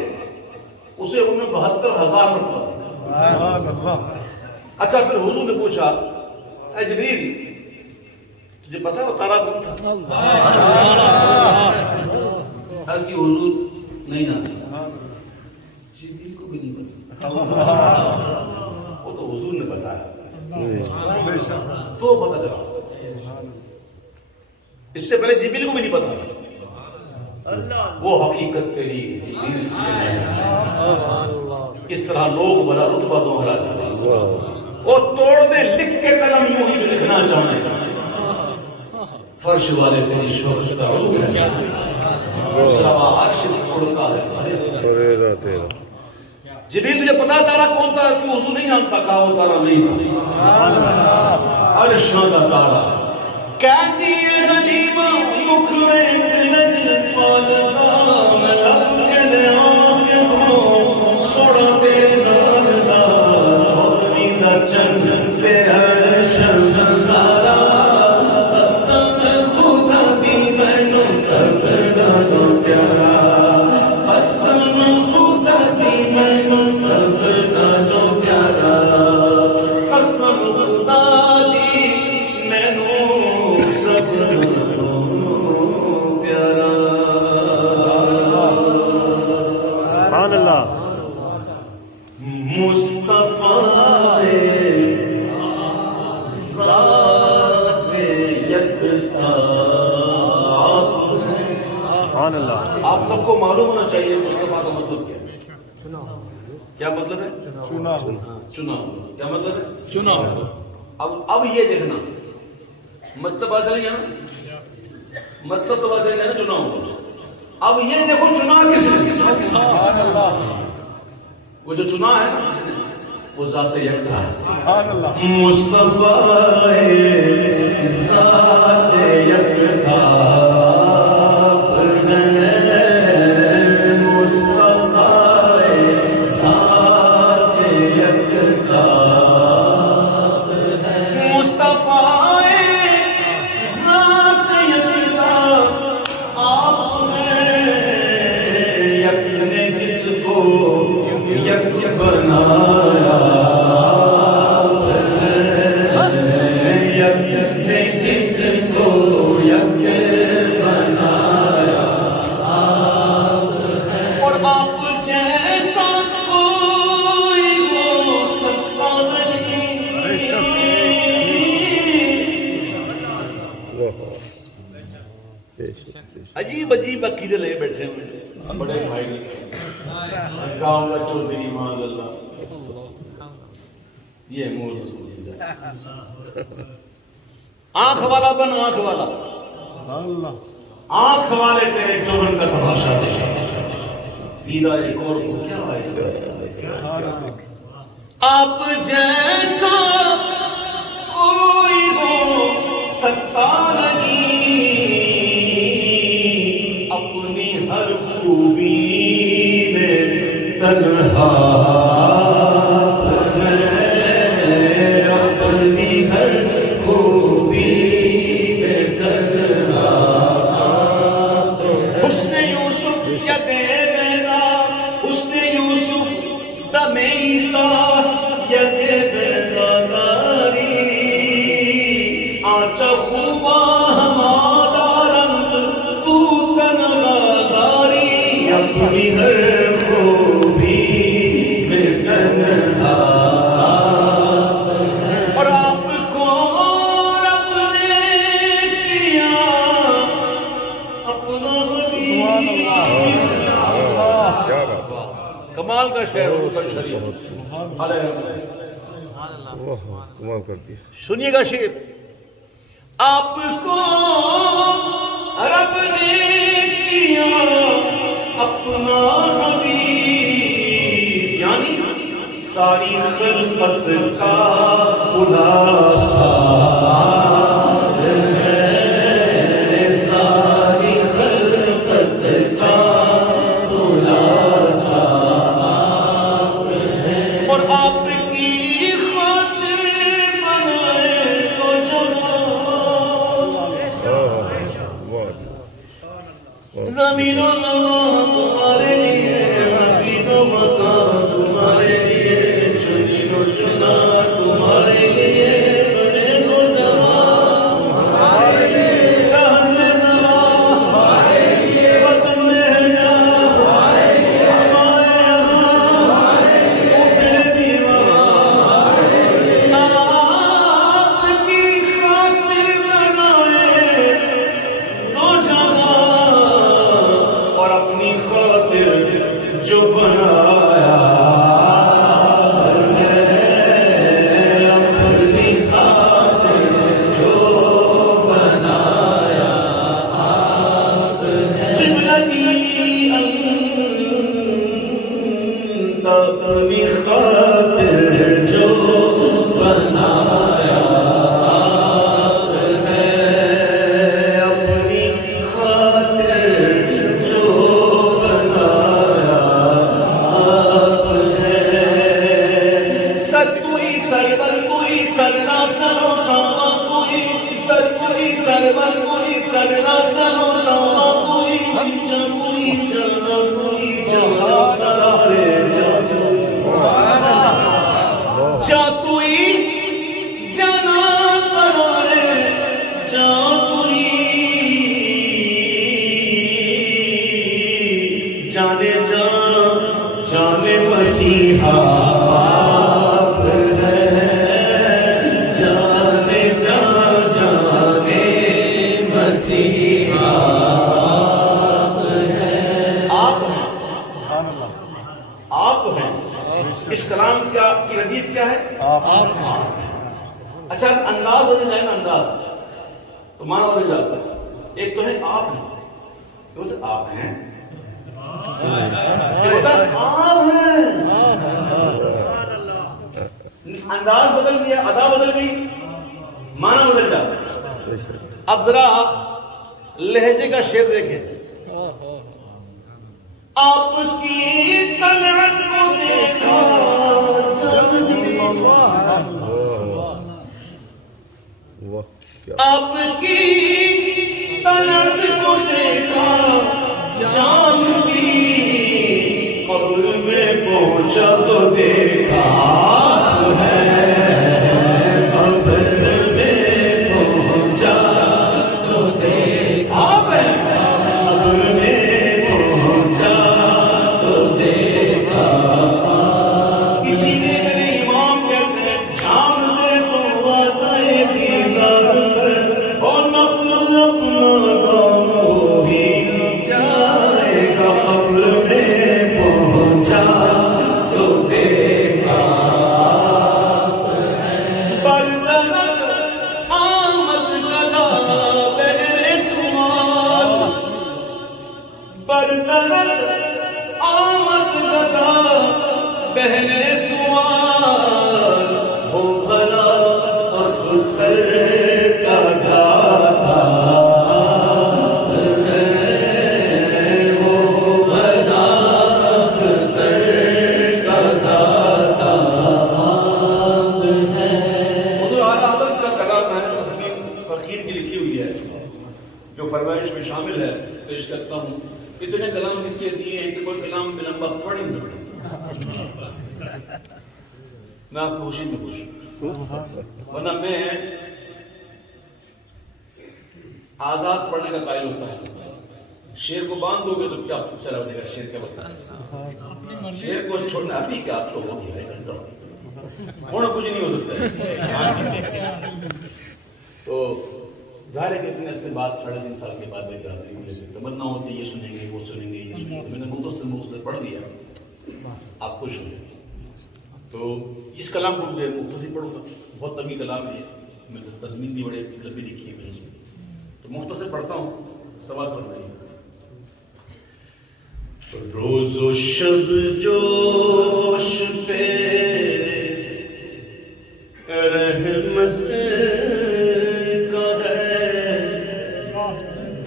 اسے انہوں نے 72,000 مرتبہ دیکھا. سبحان اللہ. اچھا پھر حضور نے پوچھا اے جبریل تجھے پتا ہے وہ تارا کون تھا؟ عرض کی حضور نہیں جانتا. جبریل کو بھی نہیں پتا، وہ تو حضور نے بتایا تو پتا چلا. اس سے پہلے جبریل کو بھی نہیں پتا تھا. وہ حقیقت تیری جبریل سے اس طرح لوگ بڑا رتبہ تمہارا چاہتے وہ توڑ دے لکھ کے قلم یوں ہی جو لکھنا چاہیں. فرش والے تیری شوق کا علو ہے، سوا عرش چھوڑتا ہے. جبریل تجھے پتا تارا کون تھا؟ اس کو حضور نہیں جانتا. کہا وہ تارا نہیں تھا، عرشوں کا تارا. کہتی ہے غلیمہ مکھڑے نجد پالنا میں لب کے لیاں کے تو سوڑا تیرے نال دا چھوٹنی دا چنجن پہ ہر شمدارا. قسم خدا دی میں نو سب ڈالو پیارا. قسم خدا دی میں نو سب ڈالو پیارا. قسم خدا دی میں نو سب ڈالو پیارا. سبحان اللہ. مصطفیٰ ذات یکتا. سبحان اللہ. آپ سب کو معلوم ہونا چاہیے مصطفیٰ کا مطلب کیا ہے. کیا مطلب ہے؟ چنا. کیا مطلب ہے؟ چنا. اب یہ دیکھنا مطلب آ چلے گا نا، مطلب تو آ چلے گا نا چنا ہو. اب یہ دیکھو چنا کس نے؟ وہ جو چنا ہے نا وہ ذات یکتا ہے. مصطفیٰ ذات یکتا. عجیب عجیب عقیدے لے بیٹھے ہوئے بڑے بھائی گاؤں کا چودھری مان اللہ. یہ مور رسول اللہ. آنکھ والا بن آنکھ والا. آنکھ والے تیرے چوبن کا تماشا دیکھا. دیدہ ایک اور کو کیا آئے. آپ جیسا کوئی ہو سکتا نہیں اپنی ہر خوبی میں تنہا. اپنی ہر خوبی میں تنہا. حسن یوسف یا دے میرا حسن یوسف دم عیسیٰ یا دے میرا ناری. آنچہ خوبا ہمارا رنگ تو تنہا داری. اپنی ہر خوبی میں تنہا. اور آپ کو رب نے کیا اپنا کمال کا شعر اور شریعت. کمال کر دیا. سنیے گا شعر. آپ کو ساری خلقت کا خلاصہ ہے، ساری خلقت کا خلاصہ ہے، اور آپ کی خاطر بنائے تو زمین و زمان تمہارے لیے، زمین و مکان تمہارے لیے، چنین و چنا تمہارے لیے، بنے و جوان تمہارے لیے، رہن میں زمان تمہارے لیے، وطن میں جان تمہارے لیے، ہمارے یہاں تمہارے لیے، مجھے بھی وہاں تمہارے لیے، آپ کی خاطر بنائے دو جہاں، اور اپنی خاطر جو بنایا ہے، اپنی خاطر جو بنایا آپ ہے، قبلتی انت، اپنی خاطر جو بنایا آپ ہے، اپنی خاطر جو بنایا آپ ہے، سر کوئی سرور کوئی سرنا سرو ساما کوئی، سر کوئی سرور کوئی سرنا سرو ساما کوئی، جا کوئی جانا کوئی جانا قرارے جا کوئی، جا کوئی جانا قرارے جا کوئی، جانے جان جانے مسیحا آپ ہے، جانے جان جانے مسیحا آپ ہے، آپ ہیں، آپ ہیں، اس کلام کا کی ردیف کیا ہے؟ آپ ہیں۔ اچھا انداز بدل جائے نا، انداز تو معنی بدل جاتا ہے، ایک تو ہے آپ ہیں، یہ ہوتا ہے آپ ہیں، یہ ہوتا ہے آپ ہیں، انداز بدل گیا، ادا بدل گئی، معنی بدل جاتا ہے۔ اب ذرا لہجے کا شعر دیکھیں، آپ کی طلعت کو دیکھا آپ کی طلعت کو دیکھا جان دی، قبر میں پہنچا تو دیکھا آپ ہے، قبر میں پہنچا تو دیکھا آپ ہے، قبر میں پہنچا تو دیکھا، اسی لیے میرے امام کہتے ہیں جان دے تو وعدہ دیدار پر، اور نقل اپنا دام وہی جائے گا، قبر میں پہنچا تو دیکھا آپ ہے، بردرت آمد گدا بغیر سوال، بردرت آمد گدا بہر سوال، ہو بھلا اختر کا داتا ہے، ہو بھلا اختر کا داتا ہے۔ حضور اعلیٰ حضرت کا کلام ہے، تسلیم فقیر کی لکھی ہوئی ہے، جو فرمائش میں شامل ہے، پیش کرتا ہوں۔ اتنے کلام لکھ کے دیے ہیں کہ کوئی کلام میں لمبا پڑھ نہیں سکتا، میں آپ کو خوشی میں خوش ہوں، ورنہ میں آزاد پڑھنے کا قائل ہوتا ہے، شیر کو باندھ دو گے تو کیا چلا دے گا، شیر کیا بتا ہے، شیر کو چھوڑنا ابھی کیا اب تو ہو گیا ہے، گھنٹہ ہونا کچھ نہیں ہو سکتا ہے۔ تو ظاہر ہے کہ اتنے عرصے بعد 3.5 سال کے بعد میں تمنا ہوتی ہے یہ سنیں گے وہ سنیں گے یہ سنیں گے، میں نے مختصر پڑھ دیا، آپ خوش ہو گئے۔ تو اس کلام کو میں مختصر پڑھوں گا، بہت طویل کلام ہے، میں تضمین بھی بڑے لمبی لکھی ہے میں اس میں، تو مختصر پڑھتا ہوں، سوال فرمائیے۔ روز و شب جوش پہ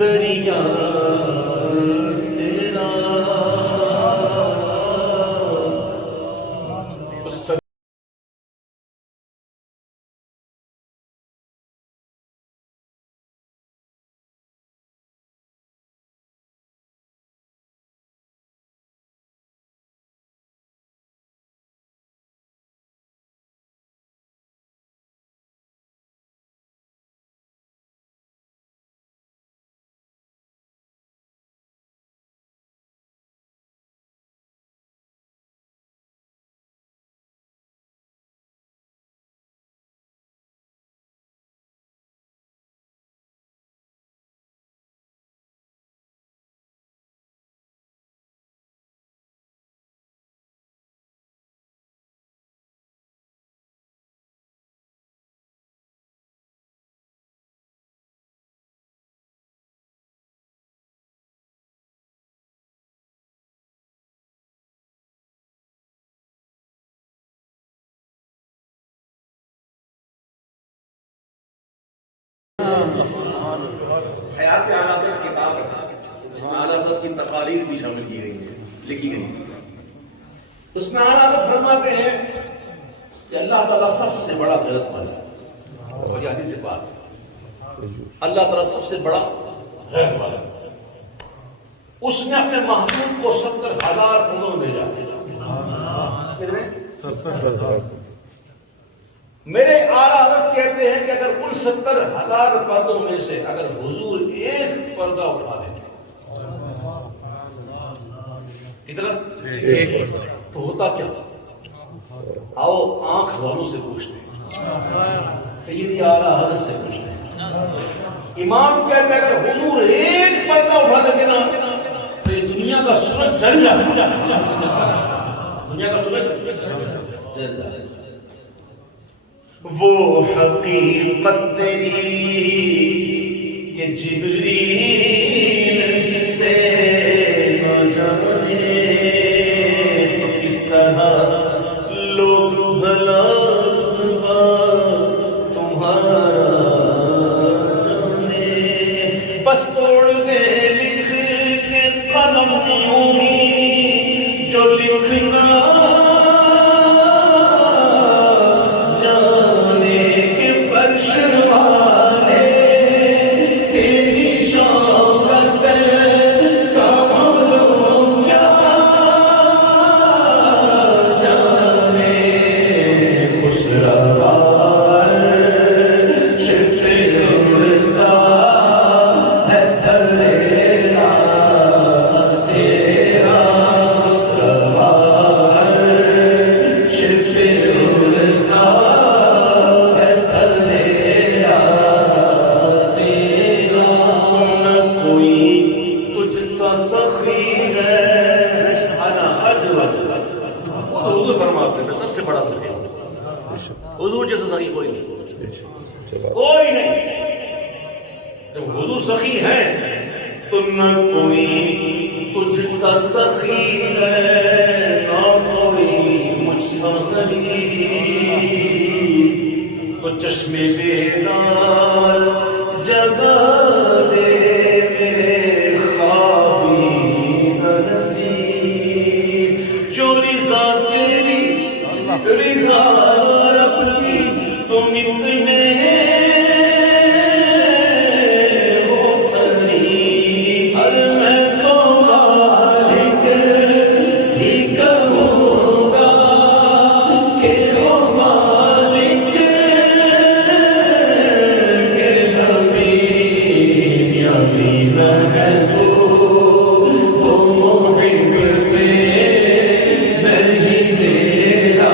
دریا تیرا حیات اعلیٰ حضرت کتاب ہے جس میں اعلیٰ حضرت کی تقاریر بھی شامل کی گئی ہیں، لکھی گئی ہیں۔ اس میں اعلیٰ حضرت فرماتے ہیں کہ اللہ تعالیٰ سب سے بڑا غیرت والا ہے، اور یہ حدیث سے بات ہے، اللہ تعالیٰ سب سے بڑا غیرت والا ہے۔ اس نے اپنے محبوب کو 70,000 پردوں میں بھیجا۔ میرے اعلیٰ حضرت کہتے ہیں کہ اگر ان 70,000 پردوں میں سے اگر حضور ایک پردہ اٹھا دیتے، کتنا؟ ایک پردہ، تو ہوتا کیا؟ آؤ آنکھ والوں سے پوچھتے ہیں، سیدی اعلیٰ حضرت سے پوچھتے ہیں۔ امام کہتے ہیں اگر حضور ایک پردہ اٹھا دیتے نا تو یہ دنیا کا سورج جل جاتا، دنیا کا سورج جل جاتا۔ وہ حقیقت تیری کہ جبریل جسے نہ جانے تو کس طرح لوگ بھلا تمہارا جانے۔ بس توڑ دے لکھ کے قلم یوں ہی جو لکھنا حضور جیسا سخی کوئی نہیں، کوئی نہیں۔ جب حضور سخی ہے تو نہ کوئی تجھ سا سخی ہے، نہ کوئی مجھ سا سخی۔ تو چشم بیدار جگا دے میرے خوابی نصیب، جو رضا تیری رضا تم اتنے ہو قریب، اور میں تو مالک ہی کہوں گا کہ ہو مالک کے حبیب، یا علی محبوب ہو محب میں نہیں میرا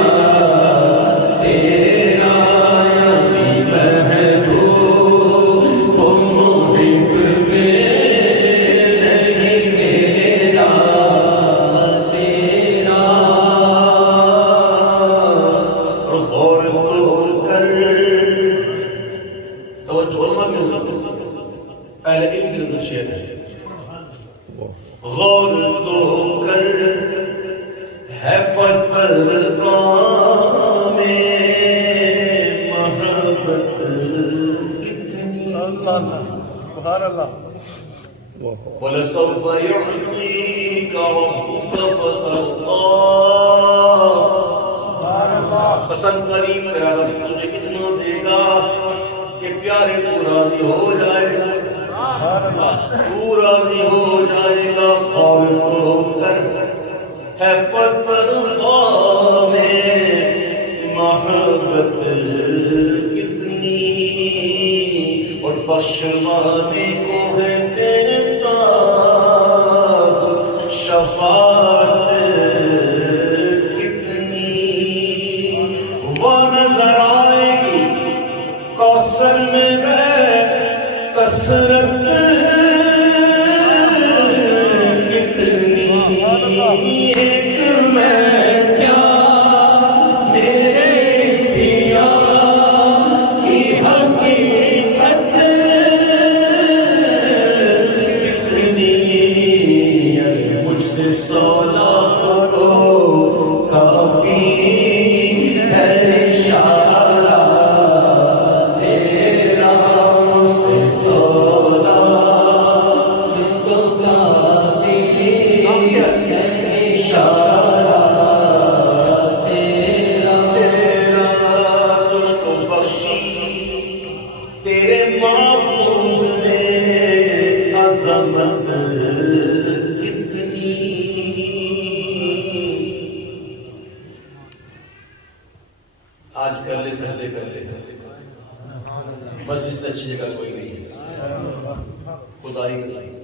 تیرا، غور تو کر ہے میں محبت کتنی، اللہ سبحان اللہ، وَلَسَوْفَ يُعْطِيكَ رَبُّكَ فَتَرْضَىٰ. پسند قریب تیرا رب تجھے اتنا دے گا کہ پیارے تو راضی ہو جائے گا، تو راضی ہو جائے گا. اور تو کر ہے فترضیٰ میں محبت کتنی، اور بخشوانے کو ہے تیرے تاب شفاعت کتنی. وہ نظر آئے گی کوثر میں ہے کثرت کتنی. ایک میں کیا میرے سیاہ کی حقیقت کتنی. مجھ سے سولا کو کافی ہے اشارہ تیرا، مجھ سے سولا کو کافی ہے اشارہ تیرا. تجھ کو بخشی تیرے معبود نے عظمت کتنی. آج کر لے سجدے کر لے، مسجد سے اچھی جگہ کوئی نہیں ہے. خدائی کا صحیح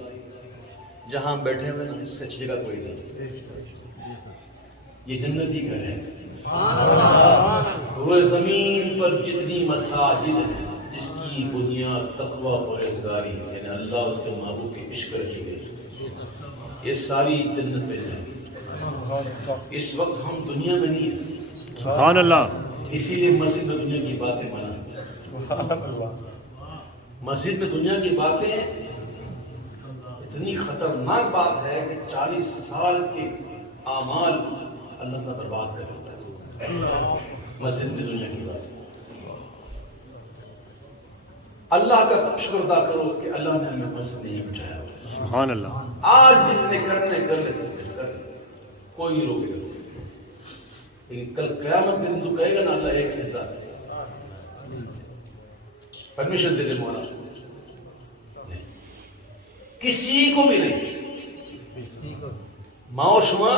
جہاں بیٹھے ہوئے نا، اس سے اچھی جگہ کوئی نہیں. یہ جنتی گھر ہے. روئے زمین پر جتنی مساجد ہیں جس کی بنیاد تقویٰ پرہیزگاری یعنی اللہ اس کے محبوب کے عشق رکھی گئی، یہ ساری جنت میں جائیں گی. اس وقت ہم دنیا میں نہیں ہیں، سبحان اللہ. اسی لیے مسجد میں دنیا کی باتیں منع. مسجد میں دنیا کی باتیں اتنی خطرناک بات ہے کہ 40 سال کے اعمال اللہ تعالیٰ برباد کر دیتا ہے. مسجد میں دنیا کی بات. اللہ کا شکر ادا کرو کہ اللہ نے ہمیں مسجد نہیں بچایا. سبحان اللہ. آج جتنے کرنے کر لے سکتے کر لے، کوئی نہیں روکے گا. لیکن کل قیامت کے دن تو کہے گا نا اللہ ایک سجدہ پرمیشن دے دے مولا. کسی کو بھی نہیں، ماں شما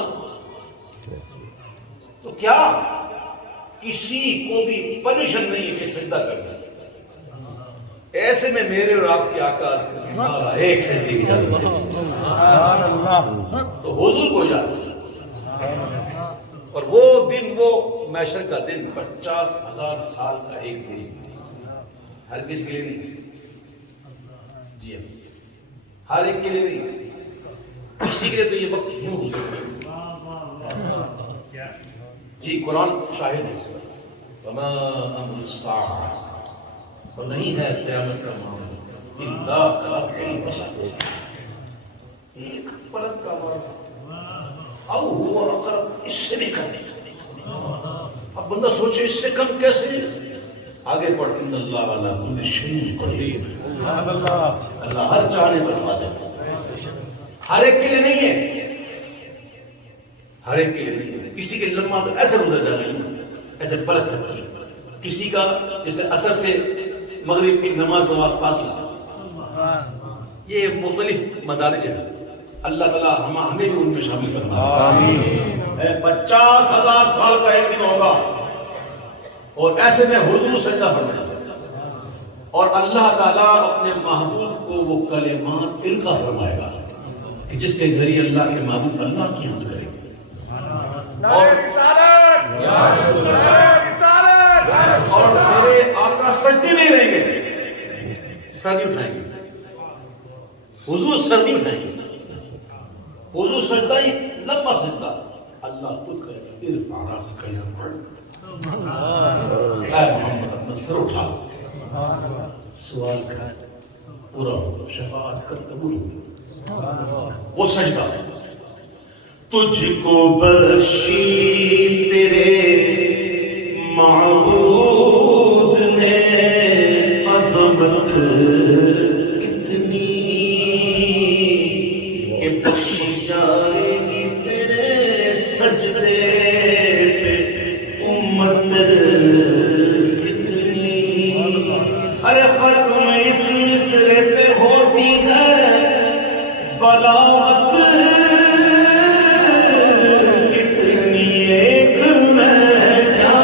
تو کیا کسی کو بھی پرمیشن نہیں ہے کہ سجدہ کرنا. ایسے میں میرے اور آپ کے آقا ایک سجدے کی اجازت تو حضور کو اجازت. اور وہ دن، وہ محشر کا دن 50,000 سال کا ایک دن، ہر کس کے لیے نہیں. جی ہر ایک کے لیے نہیں، کسی کے لیے تو یہ وقت یوں ہو. جی قرآن شاہد ہے اس کا. وما امر الساعة، اور نہیں ہے قیامت کا معاملہ الا کلمح البصر، ایک پلک کا وقت او ہوا اقرب، اس سے بھی کم. اب بندہ سوچے اس سے کم کیسے. آگے پڑھ ان اللہ علی کل شیء قدیر. اللہ ہر چاہنے پر قادر. ہر ایک کے لیے نہیں ہے، ہر ایک کے لیے نہیں ہے. کسی کے لمحہ ایسے گزر جانے ایسے پلک چلتی. کسی کا جیسے اثر سے مغرب کی نماز فاصلہ. یہ مختلف مدارج ہیں. اللہ تعالیٰ ہمیں بھی ان میں شامل فرمائے. آمین. 50,000 سال کا ایک دن ہوگا اور ایسے میں حضور سجدہ فرمائے اور اللہ تعالیٰ اپنے محبوب کو وہ کلمات القا فرمائے گا کہ جس کے ذریعے اللہ کے محبوب اللہ کی حمد کریں گے. اور میرے آقا سجدے نہیں رہیں گے، سر نہیں اٹھائیں گے. حضور سر نہیں اٹھائیں گے. حضور سجدہ ہی لمبا سجدہ. اللہ خود کرے گا ارفع راسک یا محمد، اے محمد اپنا سر اٹھا. سوال کر پورا ہوگا، شفاعت کر قبول ہوگا. وہ سجدہ تجھ کو بخشی تیرے معبود نے عظمت کتنی. بلاغت کتنی ایک میں کیا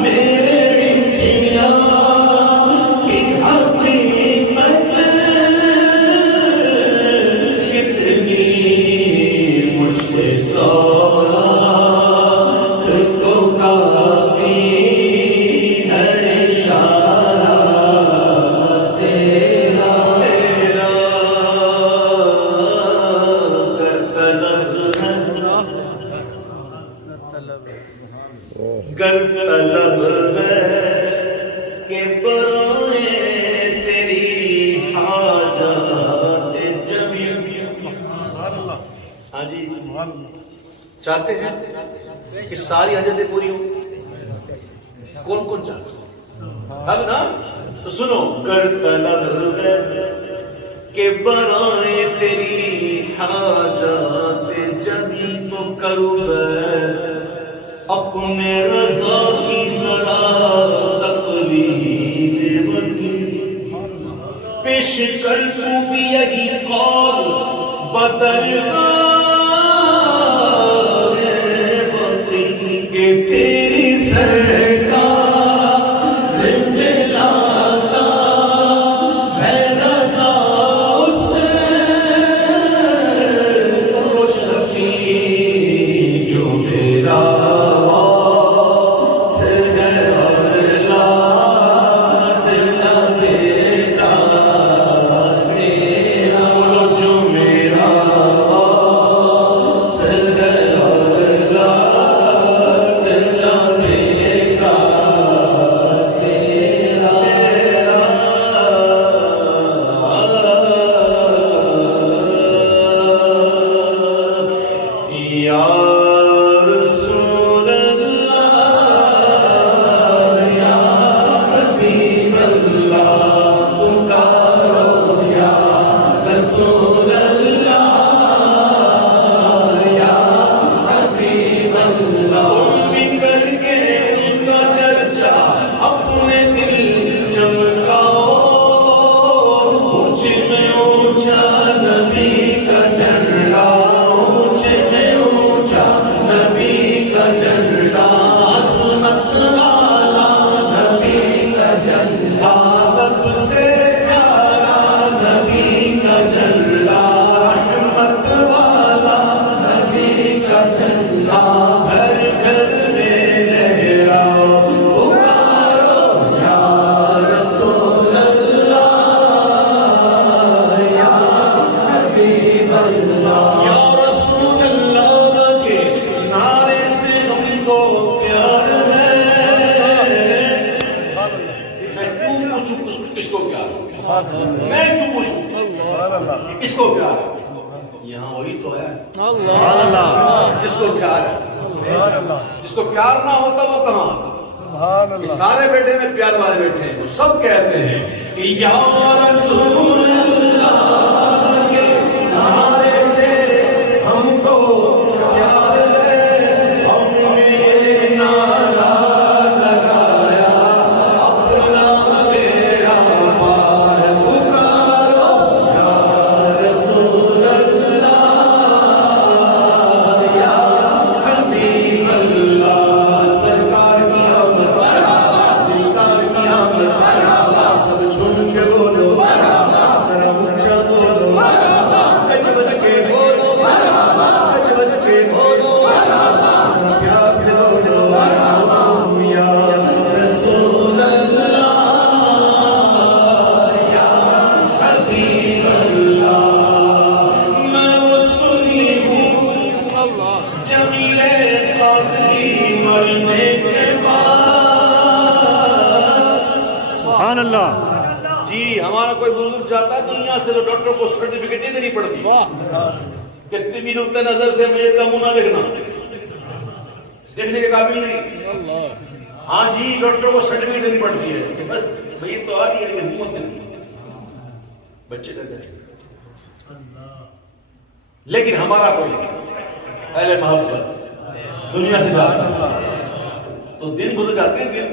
میرے سیاہ کی حقیقت کتنی مجھ سے سولا کو کافی ہے اشارہ تیرا گر طلب ہے کہ برائے تیری حاجات جمیع. ہاں جی چاہتے ہیں کہ ساری حاجتیں پوری ہوں؟ کون کون چاہتے ہیں؟ سب نا؟ تو سنو. گر طلب ہے کہ برائے تیری حاجات جمیع تو کرو اپنے رضا کی ذرا تقلید وکی پیش کر تو بھی یہی قول بدرگاہ وقی کہ تیری سرکار ملاتا ہے رضا اس وہ شفیع جو میرا میں کیوں پوچھوں کس کو پیار ہے؟ یہاں وہی تو ہے جس کو پیار ہے. جس کو پیار نہ ہوتا وہ کہاں آتا؟ یہ سارے بیٹے میں پیار والے بیٹھے ہیں. وہ سب کہتے ہیں کہ یا رسول اللہ کے نعرے سے ہم کو پیار ہے. ہم نے نعرہ لگایا اپنا تیرا پار پکارو یا رسول اللہ یا حبیب اللہ. سرکار کی آمد دلدار کی آمد سب چھوڑ کے بولو ذرا اونچا بولو گج بج کے بولو گج بج کے بولو پیار سے بولو یا رسول اللہ یا حبیب اللہ. میں وہ سنی ہوں جمیل قادری مرنے کے بعد. سبحان اللہ. جی ہمارا کوئی بزرگ جاتا دنیا سے تو ڈاکٹر کو سرٹیفکیٹ نہیں دینی پڑتی کتنی بھی نقطۂ نظر سے میت کا منہ نہ دیکھنا دیکھنے کے قابل نہیں. ہاں جی ڈاکٹر کو سرٹیفکیٹ دینی پڑتی ہے کہ بس بھئی تو آ رہی ہے لیکن منہ مت دیکھنا بچے کہتے ہیں. لیکن ہمارا کوئی اہل محبت دنیا سے جاتا تو دن گزر جاتے ہیں. دن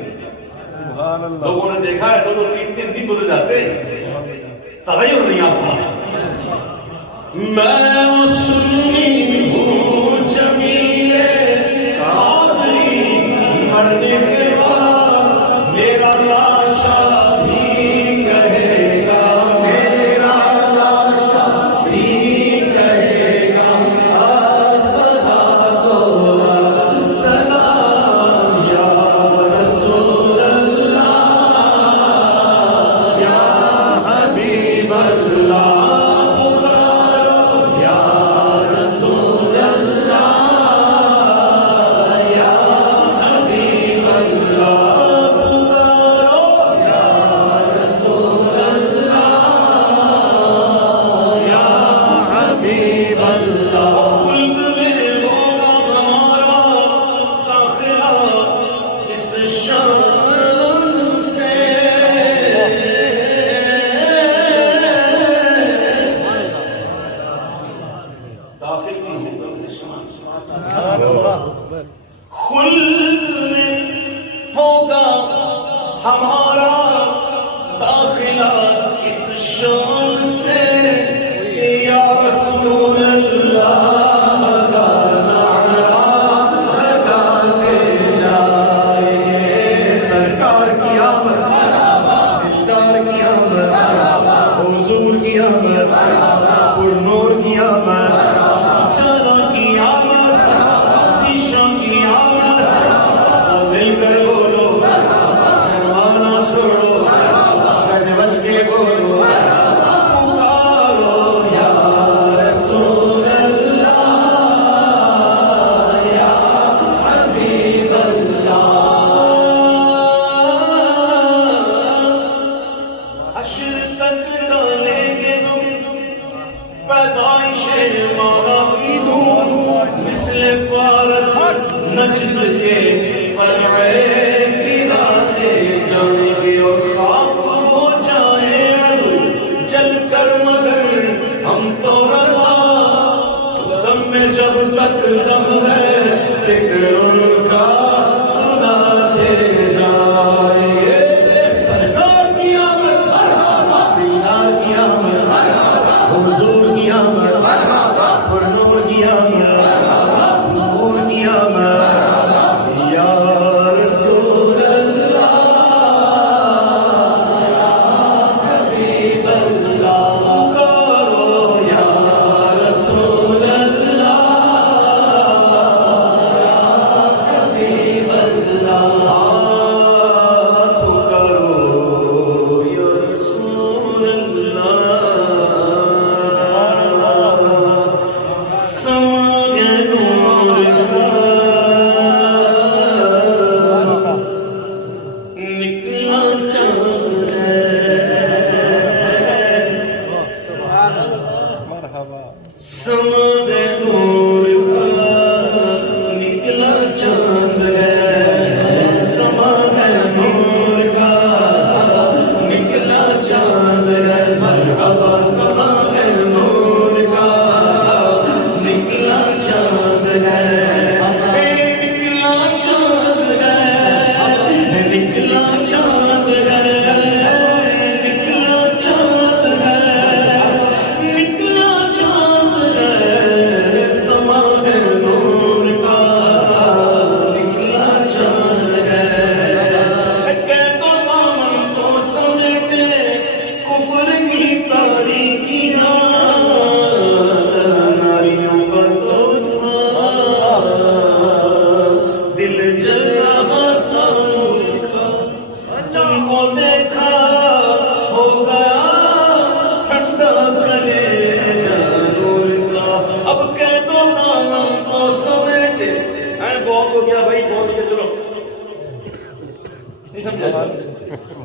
لوگوں نے دیکھا ہے 2-2 3-3 دن گزر جاتے ہیں تغیر نہیں آتا. میں مسلمی ہوں جمیلے قادری مرنے کے بعد میرا لاشا بھی کہے گا میرا لاشا بھی کہے گا الصلاۃ والسلام یا رسول اللہ یا حبیب اللہ خلد میں ہوگا ہمارا داخلہ اس شان سے یا رسول اللہ کا نعرہ لگاتے جائیں گے سرکار کی آمد دلدار کی آمد حضور کی آمد پر نور کی آمد چانا کی آمد مل کر بولو شرمانا چھوڑو گج بچ کے بولو پکارو یا رسول اللہ یا حبیب اللہ حشر تک ڈالیں گے ہم پیدائش مولا کی دھوم مثل فارس نجد کے قلعے گراتے جائیں گے اور خاک ہو جائیں جل کر مگر ہم تو رضا دم میں جب تک دم ہے فکر ان کا سناتے جائیں گے سرکار کی آمد دلدار کی آمد حضور کی آمد پر نور کی آمد نور کی آمد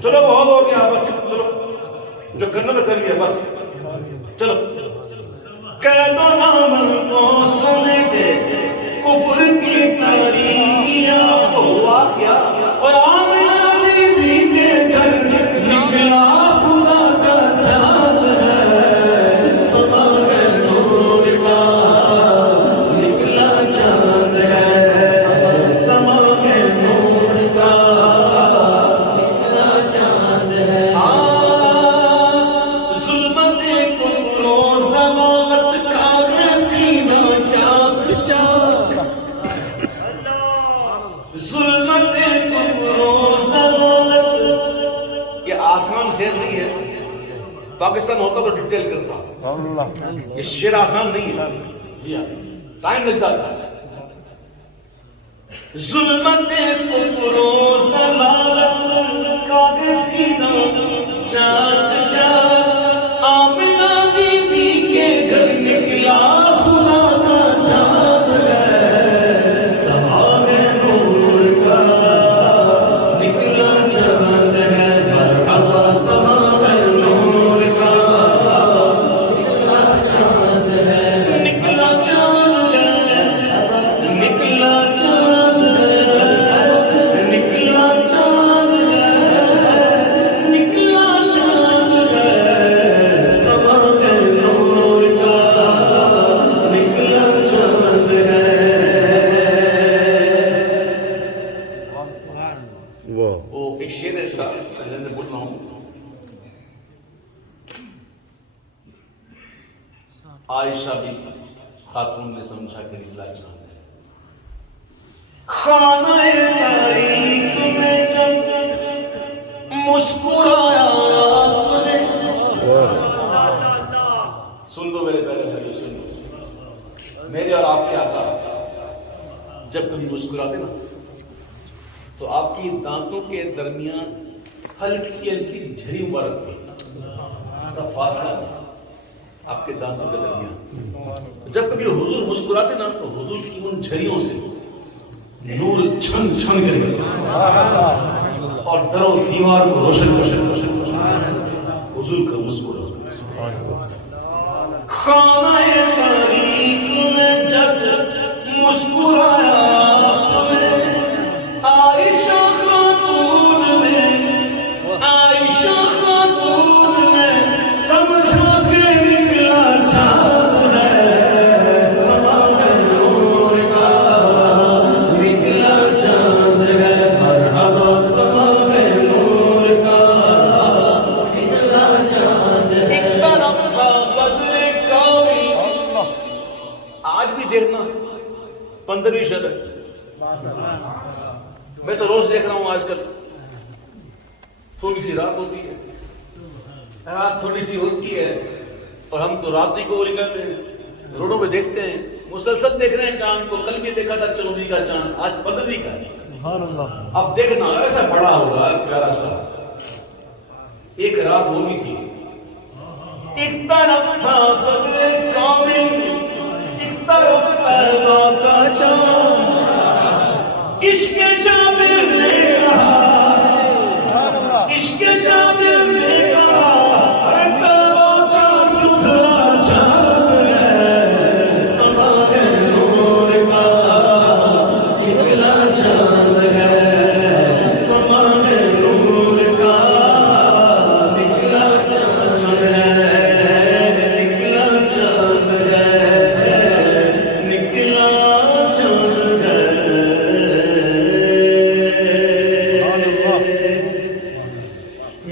چلو بہت ہو گیا بس چلو جو کرنا تو کر لیا بس چلو قید و دامن کو سمیٹے کفر کی تاریکیاں ہوا کیا اور آمنہ بی بی کے گھر نکلا خدا کا چاند ہے سما میں نور کا نکلا چاند ہے سما میں نور کا ظلمت کفر و ضلالت شعر نہیں ہے، پاکستان ہوتا تو ڈیٹیل کرتا، یہ شعر آسان نہیں ہے، جی ہاں ٹائم لگ جاتا ہے۔ ظلمت کفر و ضلالت کاغذ کی چاند چاند آمنہ بی بی کے گھر نکلا خدا کا چاند ہے، سبحان نور کا نکلا چاند ہے، مرحبا سبحان نور کا نکلا چاند ہے، نکلا چاند ہے، نکلا چاند ہے، نکلا چاند ہے، نکلا چاند ہے، سبحان نور کا نکلا چاند ہے۔ وہ ایک شعر ہے اس کا میں بول رہا ہوں، عائشہ بھی خاتون نے سمجھا کہ نکلا چاند ہے، خانہ تاریخ میں جب مسکرایا آپ نے، سن لو میرے پہلے بھائی، سن لو، میرے اور آپ کے آقا جب کبھی مسکراتے نا تو آپ کی دانتوں کے درمیان ہلکی ہلکی جھری مبارک تھی، فاصلہ آپ کے دانتوں کے درمیان، جب کبھی حضور مسکراتے نا تو حضور کی ان جھریوں سے نور چھن چھن کر گئے اور در و دیوار کو روشن روشن روشن حضور کا مسکرانا۔ خانہ تاریخ میں جب مسکرایا آپ نے، عائشہ خاتون نے، عائشہ خاتون نے سمجھا کہ نکلا چاند ہے، سبحان نور کا نکلا چاند ہے، مرحبا سبحان نور کا نکلا چاند ہے۔ ایک طرف تھا بدر کاوی، آج بھی دیکھنا 15ویں شب ہے، میں تو روز دیکھ رہا ہوں، آج کل تھوڑی سی رات ہوتی ہے، رات تھوڑی سی ہوتی ہے اور ہم تو رات ہی کو نکلتے ہیں، روڈوں پہ دیکھتے ہیں، مسلسل دیکھ رہے ہیں چاند کو، کل بھی دیکھا تھا 14 کا چاند، آج 15 کا ہے۔ سبحان اللہ۔ اب دیکھنا ایسا بڑا ہوگا پیارا سا، ایک رات ہوگی تھی، ایک طرف تھا بدر کامل، ایک طرف پیدا کا چاند، عشق جابر نے کہا، عشق جابر نے کہا، ارے پیدا کا ستھرا چاند ہے، سبحان نور کا نکلا چاند ہے، سبحان نور کا نکلا چاند ہے، نکلا چاند ہے، نکلا چاند ہے۔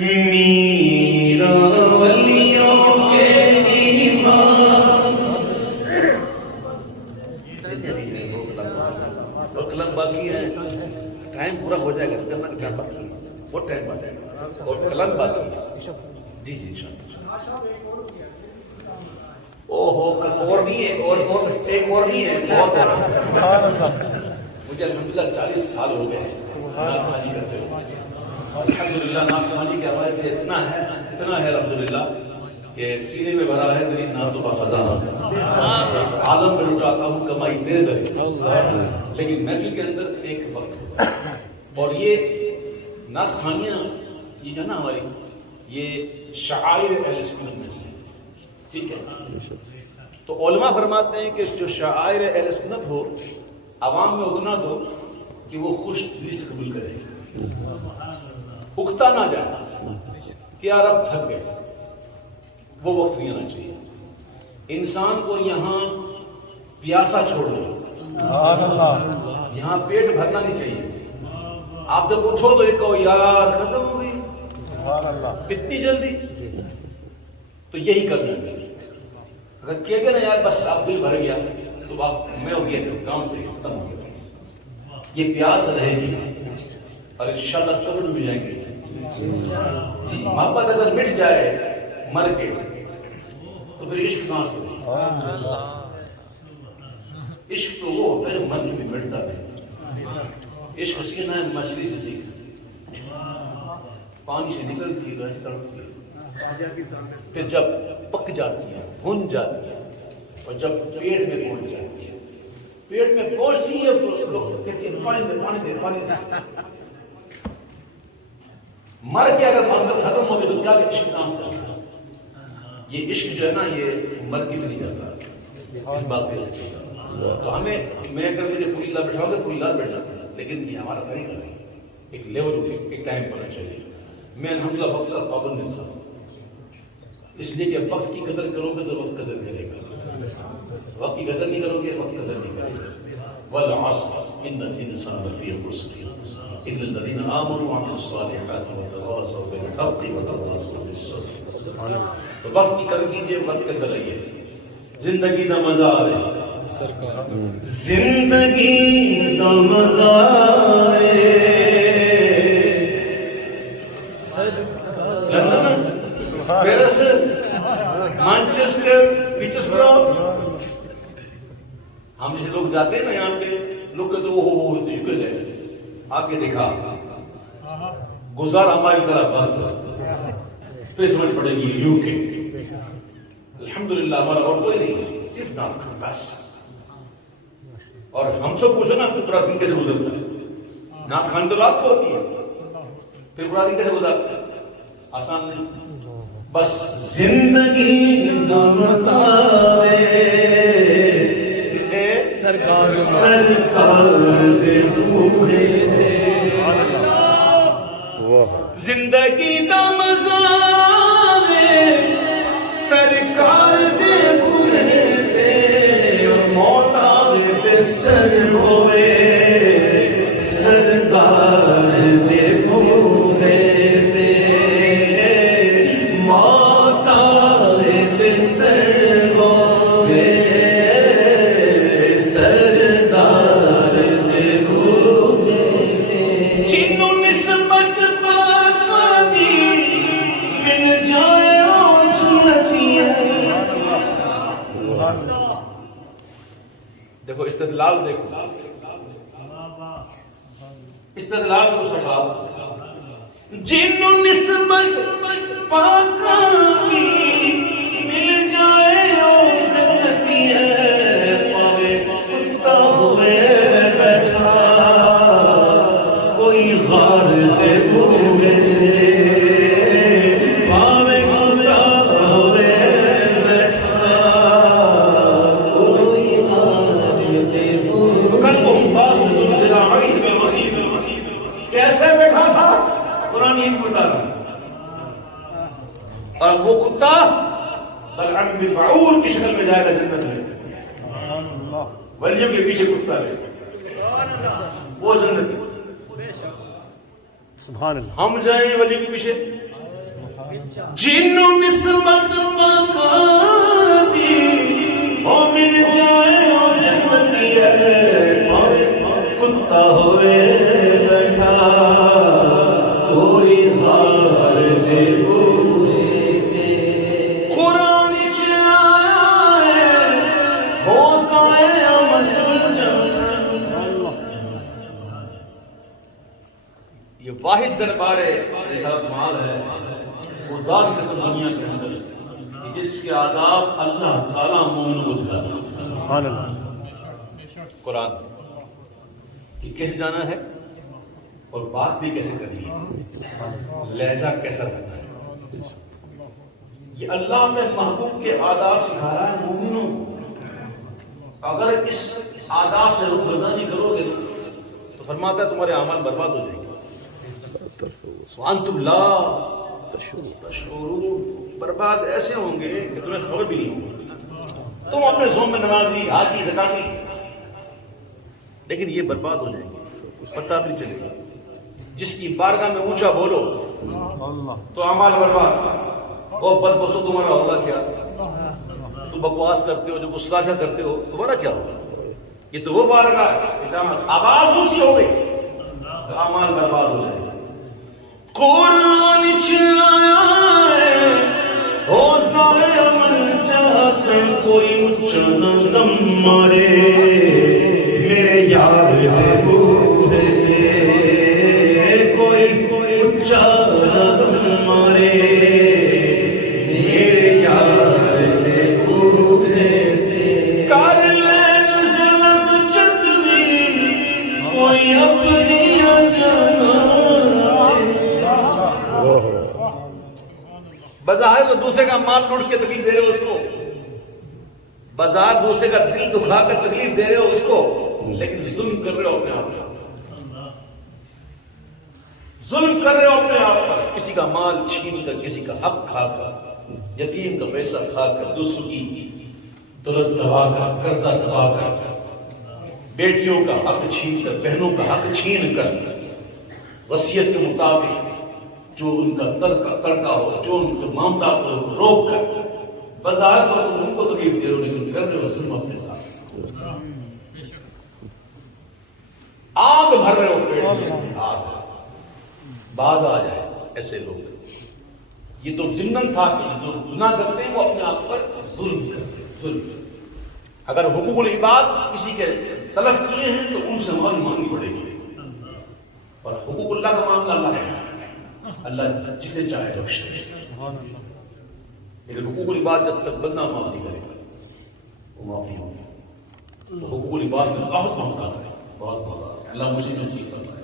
میرا ولیوں کے ایمان، اور کلام باقی ہے، ٹائم پورا ہو جائے گا، کرنا کیا باقی ہے، بہت ٹائم آ جائے گا اور کلام باقی ہے، جی جی انشاءاللہ۔ اور نہیں ہے، اور ایک اور نہیں ہے، بہت ہے۔ مجھے الحمدللہ 40 سال ہو گئے نعت خوانی کرتے ہوئے، الحمدللہ نعت خوانی کے حوالے سے اتنا ہے الحمدللہ کہ سینے میں بھرا ہے تیری نعتوں کا خزانہ، عالم میں لٹاتا ہوں کمائی تیرے در، لیکن محفل کے اندر ایک وقت ہوتا ہے، اور یہ نعت خوانیاں یہ جو نا ہماری یہ شعائر اہل سنت میں سے، ٹھیک ہے، تو علماء فرماتے ہیں کہ جو شعائر اہل سنت ہو عوام میں اتنا دو کہ وہ خوش دلی سے قبول کرے، اکتا نہ جائے کہ یار اب تھک گئے، وہ وقت نہیں آنا چاہیے۔ انسان کو یہاں پیاسا چھوڑنا، یہاں پیٹ بھرنا نہیں چاہیے۔ آپ جب اٹھو تو ایک کہو یار ختم ہو گئی اتنی جلدی، تو یہی کرنا ہے۔ اگر کہہ گیا نا یار بس اب دل بھر گیا تو آپ میں ہو گیا کام سے ختم ہو گیا، یہ پیاس رہے گی اور انشاءاللہ قبر میں بھی جائیں گے جی محبت اگر مٹ جائے مر کے تو پھر عشق کہاں سے؟ عشق تو وہ ہوتا ہے جو من بھی مٹتا ہے. عشق سیکھنا ہے مچھلی سے سیکھنا، پانی سے نکلتی ہے تڑپتی ہے، پھر جب پک جاتی ہے بھن جاتی ہے اور جب پیٹ میں پہنچ جاتی ہے، پیٹ میں پہنچتی ہے لوگ کہتے ہیں پانی دے پانی دے پانی دے. مر کے اگر محبت ختم ہو گئی تو کیا عشق کام سے آتا ہے؟ یہ عشق جو ہے نا یہ مر کے بھی نہیں جاتا. اس بات پہ تو ہمیں، میں اگر مجھے پوری اللہ بیٹھاؤں گے پوری اللہ بیٹھنا پڑنا، لیکن یہ ہمارا طریقہ نہیں ہے. ایک لیول ہو ایک ٹائم ہونا چاہیے. میں الحمدللہ وقت کا پابند انسان ہوں، اس لیے کہ وقت کی قدر کرو گے تو وقت قدر کرے گا، وقت کی قدر نہیں کرو گے وقت قدر نہیں کرے گا. والعصر ان الانسان لفی خسر الا الذين امنوا وعملوا الصالحات وتواصوا بالحق وتواصوا بالصبر. تو وقت کی قدر کیجیے، وقت قدر رہیے. زندگی دا مزہ آئے، زندگی دا مزہ آئے. لندن، پیرس، مانچسٹر، پیٹرسبرگ، ہم جیسے لوگ جاتے ہیں نا یہاں پہ لوگ کہتے ہو یوکے گئے، آپ کے دیکھا گزار ہماری طرح بات پھر سمجھ پڑے گی یوکے. الحمدللہ ہمارا اور کوئی نہیں ہے، صرف نعت خان بس. اور ہم سب پوچھو نا پورا دن کیسے گزرتا ہے؟ نعت خان تو رات کو ہوتی ہے، پھر پورا دن کیسے گزرتا ہے؟ آسان نہیں. بس زندگی دا مزہ سرکار دے بوہے دے، زندگی دا مزہ سرکار دے بوہے دے، اور موت آگے تے سر ہوئے سرکار دے بوہے دے. موت آگے تے سر ہوئے سردار دے بوہے دے. جنوں نسبت پاکاں دی مل جائے او جنتیاں. دیکھو استدلال، دیکھو استدلال کو سٹھا. جنوں نسبت پاکاں دی مل جائے او جنتیاں، پاوے کتا ہوئے بیٹھا کوئی غار دے بوہے دے، پاوے کتا ہوئے بیٹھا کوئی غار دے بوہے. کل کو باز تنزلہ عید بالوسیل، کیسے بیٹھا تھا قرآن عید پڑھا تھا، اور وہ کتا بلعم بن بعور کی شکل میں جائے گا جنت میں. ولیوں کے پیچھے کتا ہے وہ جنت. سبحان اللہ. ہم جائیں ولیوں کے پیچھے. جنوں نسبت پاکاں دی او مل جائے او جنتی ہے، کتا ہوئے بیٹھا کوئی غار دے بوہے دے. قرآن چ آئے ہوسائے عمل جمسن. یہ واحد دربار رسالت معاد ہے خدا کی قسم دنیا کے اندر کہ جس کے آداب اللہ تعالیٰ مومنوں کو سکھاتا ہے. سبحان اللہ. قرآن کہ کیسے جانا ہے اور بات بھی کیسے کرنی ہے، لہجہ کیسا رکھنا ہے. یہ اللہ میں محبوب کے آداب سکھا رہا ہے مومنوں. اگر اس آداب سے رخگردانی کرو گے تو فرماتا ہے تمہارے اعمال برباد ہو جائیں گے. وانتم لا تشعرون، برباد ایسے ہوں گے کہ تمہیں خبر بھی نہیں ہوگی. تم اپنے ذوق میں نمازی حاجی زکاتی، لیکن یہ برباد ہو جائیں گے، پتہ بھی نہیں چلے گا. جس کی بارگاہ میں اونچا بولو تو اعمال برباد. وہ بدبختو تمہارا ہوگا کیا؟ تم بکواس کرتے ہو، جو گستاخیاں کرتے ہو، تمہارا کیا ہوگا؟ یہ تو وہ بارگاہ آواز اونچی ہو گئی تو اعمال برباد ہو جائے گا. قرآن چایا ہے او ضائع من جاسن کوئی چنا دم مارے میرے یار ہے بوڑھے کوئی چنا دم مارے میرے یار ہے بوڑھے کار لین ظلم جتنی کوئی اپنی بظاہر تو دوسرے کا مال لوٹ کے تکلیف دے رہے ہو اس کو، بظاہر دوسرے کا دل دکھا کر تکلیف دے رہے ہو اس کو، لیکن ظلم کر رہے ہو اپنے آپ پر، ظلم کر رہے ہو اپنے آپ پر، کسی کا مال چھین کر، کسی کا حق کھا کر، یتیم کا پیسہ کھا کر، دوسروں کی دولت دبا کر، قرضہ دبا کر، بیٹیوں کا حق چھین کر، بہنوں کا حق چھین کر، وصیت کے مطابق جو ان کا تڑکا ہو، جو ان کے معاملات کو روک کر، بظاہر تو تم ان کو تکلیف دے رہے ہو لیکن کر رہے ہو ظلم اپنے ساتھ، آگ بھر رہے ہو پیٹ میں، آگ باز آ جائے ایسے لوگ۔ یہ تو ضمن تھا کہ جو گناہ کرتے ہیں وہ اپنے آپ پر ظلم کرتے ہیں، ظلم۔ اگر حقوق العباد کسی کے تلف کیے ہیں تو ان سے معافی مانگنی پڑے گی، اور حقوق اللہ کا معاملہ اللہ ہے، اللہ جسے چاہے بخشے، لیکن حقوق العباد جب تک بندہ معاف نہیں کرے گا وہ معاف نہیں ہوگا۔ تو حقوق العباد میں بہت محتاط ہے، بہت بہت اللہ مجھے نصیب فرمائے۔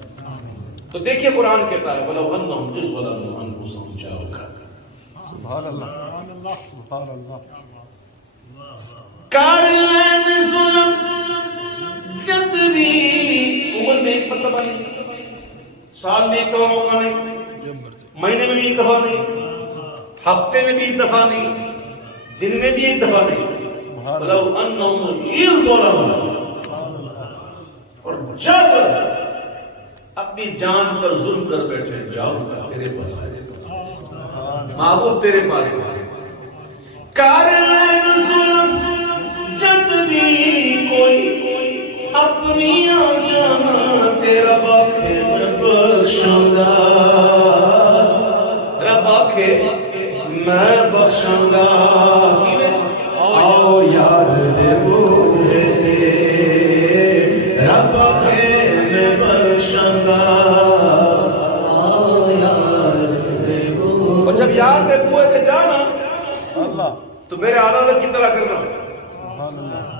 تو دیکھیے قرآن کہتا ہے وَلَوْ أَنَّهُمْ إِذْ ظَلَمُوا أَنفُسَهُمْ جَاءُوكَ سبحان اللہ سبحان اللہ۔ کارلین ظلم جد بھی عمر میں ایک مرتبہ نہیں، سال میں ایک دفعہ موقع نہیں، مہینے میں بھی ایک دفعہ نہیں، ہفتے میں بھی ایک دفعہ نہیں، دن میں بھی ایک دفعہ نہیں، وَلَوْ أَنَّهُمْ إِذْ ظَلَمُوا، اور جب اپنی جان پر ظلم کر بیٹھے، جاؤ تیرے پاس آئے، معبود تیرے پاس آئے، کارلین ظلم جد بھی کوئی اپنی جانا تیرا باکھے بخشوں گا، رب آکھے میں بخشوں گا، آؤ یار دے بوڑھے دے، رب آکھے میں بخشوں گا، آؤ یار دے بوڑھے، اور جب یار دے بوڑھے دے جانا تو میرے عالم کی طرح کرنا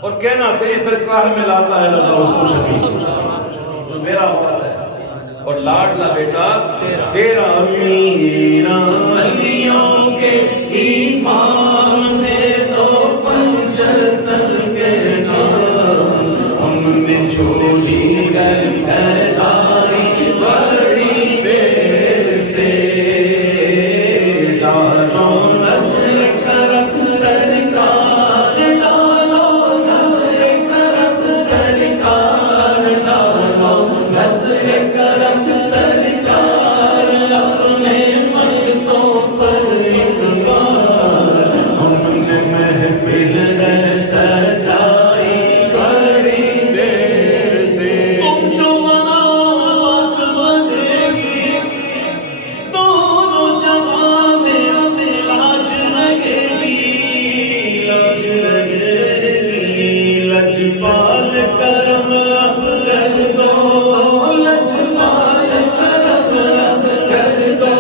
اور کہنا تیری سرکار میں لاتا ہے رضا اس کو شفیع، جو میرا ہوتا ہے، اور لاڈلا بیٹا تیرا میرا علیوں کے ایمان دے تو پنجتن کے نام، ہم نے چھوڑی گئی ہے لاری بڑی دیر سے، ڈالو نظر کرم سرکار، ڈالو نظر کرم سرکار، ڈالو نظر کرم سرکار، اپنے منتوں پر ایک بار، ہم نے محفل سجائی بڑی دیر سے، تم جو مناوت بندھے گی دونوں جگہ میں لاج لگے گی، لاج لگے گی، لجپال کرم اب کر دو، لجپال کرم اب کر دو،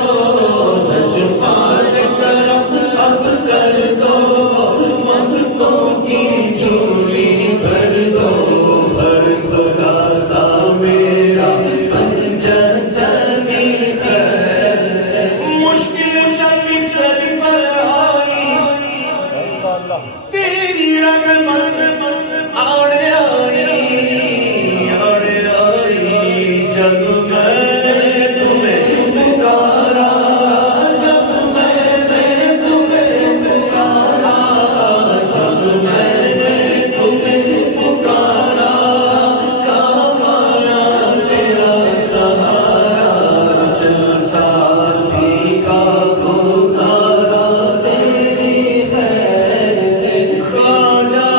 لجپال کرم اب کر دو، منتوں کی چولی بھر دو، بھر دو راسا میرا پنجتنی خیر سے، مشکل شبی سر پر آئی تیری رحمت آڑے آئی، آڑے آئی، جب میں نے تمہیں پکارا، جب میں نے تمہیں پکارا، جب میں نے تمہیں پکارا، کام آیا تیرا سہارا، چلتا سیکھا گزارا تیری خیر سے، خواجہ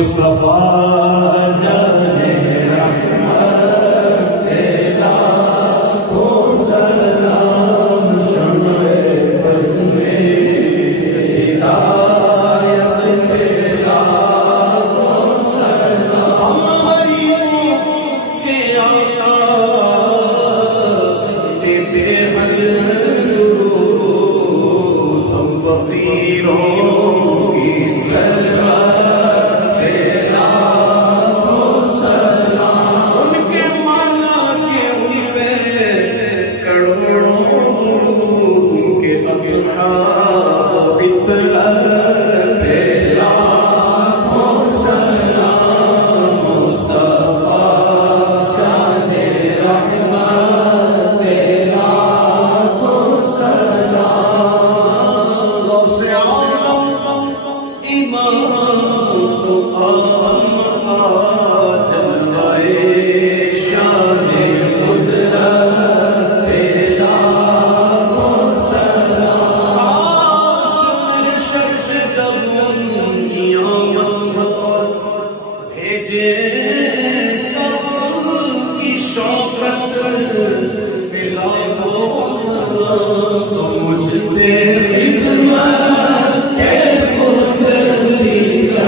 مصطفیٰ تو مجھ سے خدمت کے مدثر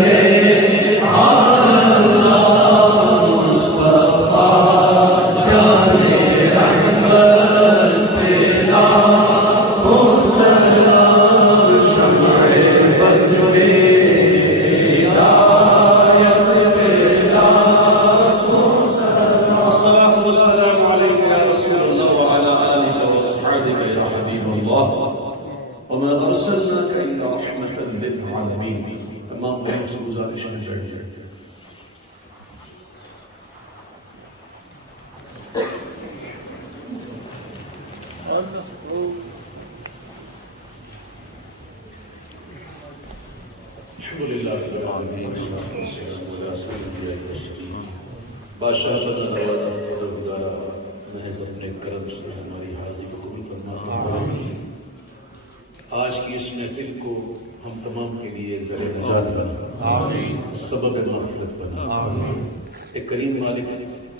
ہے آرزا مصطفیٰ جانے رحمت پیلا ہو سلام شمع بز میں ہدایت پیلا ہو سلام الصلاة والسلام عليك يا رسول الله وعلى آلك وأصحابك يا حبيب الله وما أرسلناك إلا رحمة للعالمين تمام بہن سے گزارش ہے چاہیے الحمدللہ رب العالمین بادشاہ بدر نوازا پروردگارا محض اپنے کرم سے ہماری حاضری کو قبول فرما آج کی اس محفل کو ہم تمام کے لیے ذریعہ نجات بنا سبب مغفرت بنا اے کریم مالک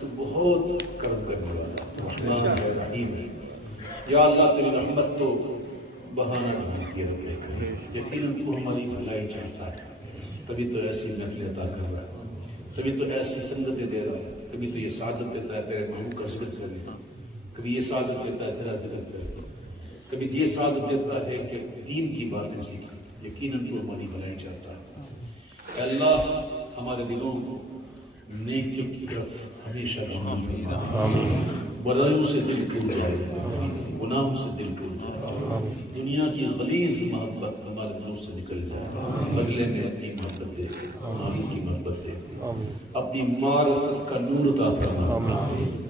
تو بہت کرم کرنے والا رحمان ہے رحیم ہے یا اللہ تیری رحمت تو بہانہ ڈھونڈتی ہے رب کریم یقیناً تو ہماری بھلائی چاہتا ہے کبھی تو ایسی محفل عطا کر رہا ہے کبھی تو ایسی سنگتیں دے رہا ہے کبھی تو یہ سعادت دیتا ہے تیرے محبوب کا ذکر کرنا کبھی یہ سعادت دیتا ہے تیرا ذکر کرنا کبھی یہ سعادت دیتا ہے کہ دین کی باتیں سیکھ یقیناً تو ہماری بھلائی چاہتا ہے اے اللہ ہمارے دلوں کو نیکیوں کی طرف ہمیشہ رغبت فرما برائیوں سے دل ٹوٹ جائے گناہوں سے دل ٹوٹ جائے دنیا کی غلیظ محبت ہمارے دلوں سے نکل جائے بدلے میں اپنی محبت دے معلوم کی محبت دے اپنی معرفت کا نور عطا فرما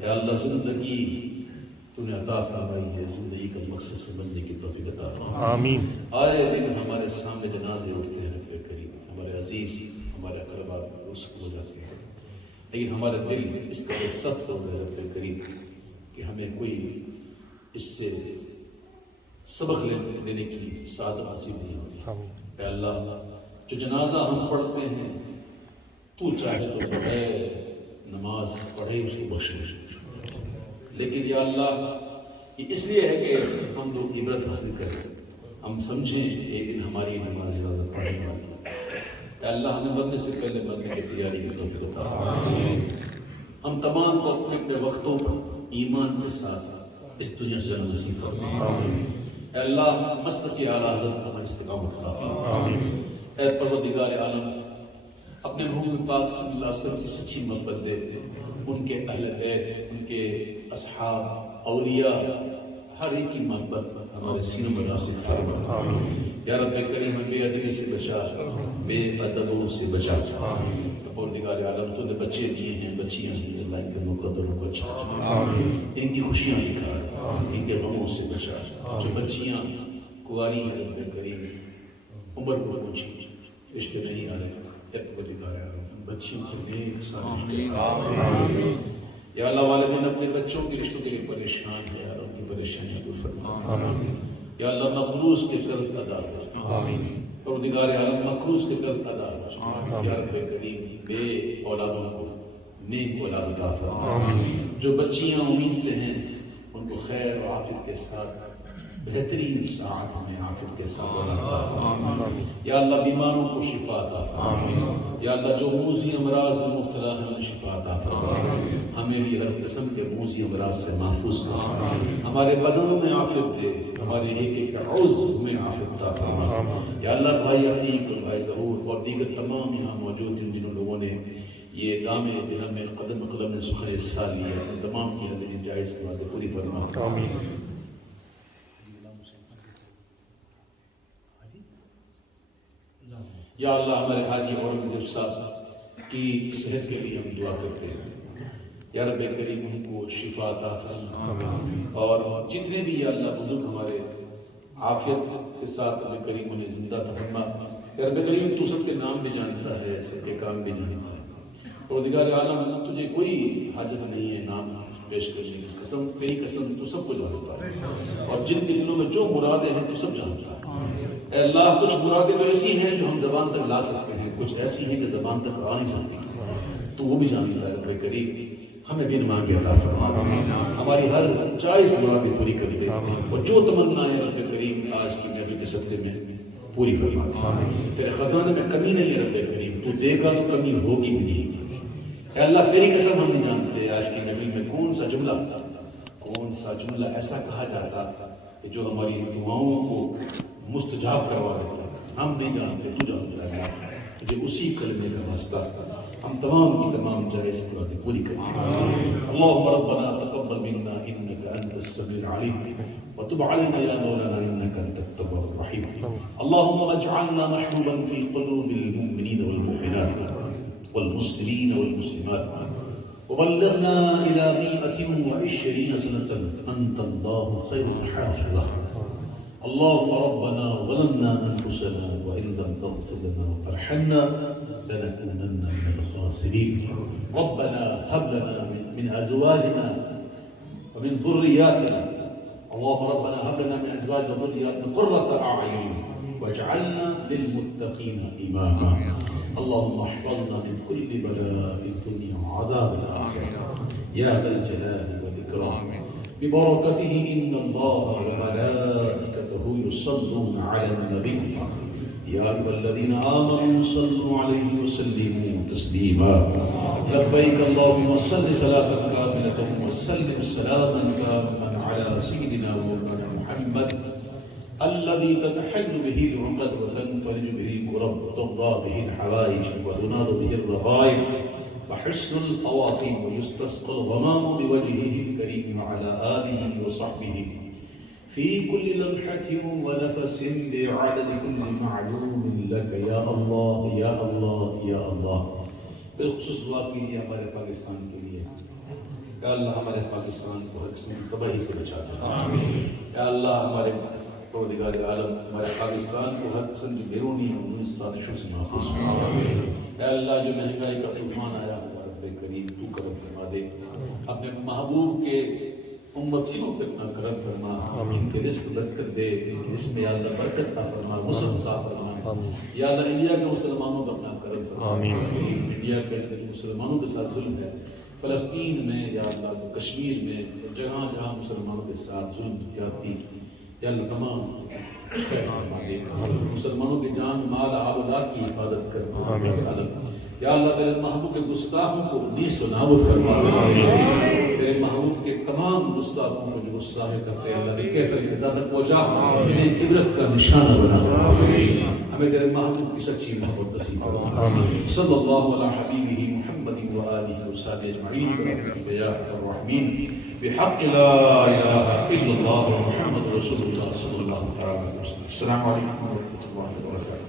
اے اللہ زندگی تو نے عطا فرمائی ہے زندگی کا مقصد سمجھنے کی توفیق عطا فرما آمین آئے دن ہمارے سامنے جنازے اٹھتے ہیں رب کریم ہمارے عزیز ہمارے اقربا رسک ہو جاتے ہیں لیکن ہمارے دل اس قدر سخت ہو گئے رب کریم کہ ہمیں کوئی اس سے سبق لینے کی سعادت نصیب نہیں ہوتی اے اللہ جو جنازہ ہم پڑھتے ہیں تو چاہے تو بغیر نماز پڑھے اس کو بخشے لیکن یا اللہ یہ اس لیے ہے کہ ہم لوگ عبرت حاصل کریں ہم سمجھیں ایک دن ہماری نماز جنازہ پڑھنے والی اے اللہ ہمیں مرنے سے پہلے مرنے کی تیاری کی توفیق عطا فرما ہم تمام کو اپنے اپنے وقتوں پر ایمان کے ساتھ اس دنیا سے جانا نصیب فرما اے اللہ مسجد اعلیٰ حضرت ہماری استقامت عطا فرما اے پروردگار عالم اپنے محبوب پاک صلی اللہ علیہ وسلم کی سچی محبت دے ان کے اہل بیت ان کے اصحاب اولیاء ہر ایک کی محبت ہمارے سینوں میں راسخ فرما یا رب کریم ہمیں بے ادبی سے بچا بے ادبوں سے بچا پروردگار عالم تو نے بچے دیے ہیں بچیاں ہیں اللہ ان کے مقدروں کو اچھا ان کی خوشیاں دکھا ان کے غموں سے بچا جو بچیاں کواری ہیں رب کریم عمر کو پہنچی رشتے نہیں آ رہے پروردگار عالم بچیوں کو نیک صالح یا اللہ والدین اپنے بچوں کے رشتوں کے لیے پریشان ہیں یا اللہ ان کی پریشانیاں دور فرما یا اللہ مقروض کے قرض ادا کر پروردگار عالم مقروض کے قرض ادا کر یا رب کریم بے اولادوں کو نیک اولاد عطا فرما جو بچیاں امید سے ہیں ان کو خیر و عافیت کے ساتھ بہترین ساعت میں عافیت کے ساتھ اولاد عطا فرما یا اللہ بیماروں کو شفا عطا فرما یا اللہ جو موذی امراض میں مبتلا ہیں انہیں شفا عطا فرما ہمیں بھی ہر قسم کے موذی امراض سے محفوظ کر ہمارے بدنوں میں عافیت دے ہمارے ایک ایک عضو میں عافیت عطا فرما یا اللہ بھائی عتیق بھائی ظہور اور دیگر تمام یہاں موجود ان جنہوں لوگوں نے یہ دام دلم میں قدم قدم نے سخن حصہ لیا ان تمام کی ہمیں جائز کی باتیں پوری فرما یا اللہ ہمارے حاجی اورنگزیب صاحب کی صحت کے لیے ہم دعا کرتے ہیں یا رب کریم ان کو شفا عطا فرما اور جتنے بھی یا اللہ بزرگ ہمارے عافیت کے ساتھ رب کریم انہیں زندہ فرما یا رب کریم تو سب کے نام بھی جانتا ہے سب کے کام بھی جانتا ہے پروردگار عالم تجھے کوئی حاجت نہیں ہے نام پیش کرنے کی قسم تیری قسم تو سب کو جانتا ہے اور جن کے دلوں میں جو مرادیں ہیں تو سب جانتا ہے اے اللہ کچھ مرادیں تو ایسی ہیں جو ہم زبان تک لا سکتے ہیں کچھ ایسی ہیں کہ زبان تک آ نہیں سکتی تو وہ بھی جانتا ہے رب کریم ہمیں بھی مانگے عطا فرما دے، ہماری ہر چوائس مراد پوری کر دے، اور جو تمنا ہے رب کریم آج کی محفل کے صدقے میں پوری فرما دے۔ تیرے خزانے میں کمی نہیں ہے رب کریم، تو دے گا تو کمی ہوگی بھی نہیں۔ اے اللہ تیری قسم ہم نہیں جانتے آج کی محفل میں کون سا جملہ ایسا کہا جاتا کہ جو ہماری دعاؤں کو مستجاب کروا دیتا، ہم نہیں جانتے، تو جانتا ہے۔ تجھے اسی کلمے کا واسطہ ہم تمام کی تمام جائز مرادیں پوری کریں۔ اللهم ربنا تقبل منا انك انت السميع العليم وتب علينا يا مولانا انك انت التواب الرحيم. اللهم اجعلنا محبوبا في قلوب المؤمنين والمؤمنات والمسلمين والمسلمات وبلغنا الى 120 سنة انت الله خير حافظا. اللهم ربنا ظلمنا انفسنا وان لم تغفر لنا وترحمنا لنكونن من الخاسرين. ربنا هب لنا من ازواجنا ومن ذرياتنا اللهم ربنا هب لنا من ازواجنا وذرياتنا قرة اعين واجعلنا للمتقين اماما. اللهم احفظنا من كل بلاء الدنيا وعذاب الاخره يا ذا الجلال والاكرام ببركته. ان الله وملائكته يصلون على النبي يا ايها الذين امنوا صلوا عليه وسلموا تسليما. لبيك اللهم صل صلاه كامله وسلم سلاما كاملا على سيدنا ومولانا محمد الذي تنحل به العقد وتنفرج به الكرب وتقضى به الحوائج وتنال به الرغائب وحسن الخواتيم ويستسقى الغمام بوجهه الكريم وعلى آله وصحبه في كل لمحة ونفس بعدد كل معلوم لك يا الله يا الله يا الله. بالخصوص دعا کیجیے ہمارے پاکستان کے لیے. یا اللہ ہمارے پاکستان کو ہر قسم کی تباہی سے بچا دے. یا اللہ ہمارے پروردگار عالم ہمارے پاکستان کو ہر قسم کی بیرونی اور سازشوں سے محفوظ فرما. اے اللہ جو مہنگائی کا طوفان آیا ہوا رب کریم تو کرم فرما دے. اپنے محبوب کے امتیوں پہ اپنا کرم فرما. ان کے رزق برکت دے، ان کے رزق میں یا اللہ برکت عطا فرما، وسعت عطا فرما. یا اللہ انڈیا کے مسلمانوں کا اپنا کرم فرما. انڈیا کے اندر مسلمانوں کے ساتھ ظلم ہے، فلسطین میں یا اللہ کشمیر میں جہاں جہاں مسلمانوں کے ساتھ ظلم زیادتی یا اللہ تمام خیر فرما دے. مسلمانوں کے جان مال آبادات کی حفاظت کر. یا اللہ تیرے محبوب کے گستاخوں کو نیست و نابود فرما دے. تیرے محبوب کے تمام گستاخوں کو جو گستاخی کرتے ہیں اللہ نے کیفر خدا تک پہنچا، انہیں عبرت کا نشانہ بنا دے. ہمیں تیرے محبوب کی سچی محبت نصیب فرما. صلی اللہ علی حبیبہ محمد و آلہ وصحبہ اجمعین برحمتک یا ارحم الراحمین بحق لا الہ الا اللہ محمد رسول اللہ صلی اللہ علیہ وسلم. السلام علیکم ورحمۃ اللہ وبرکاتہ.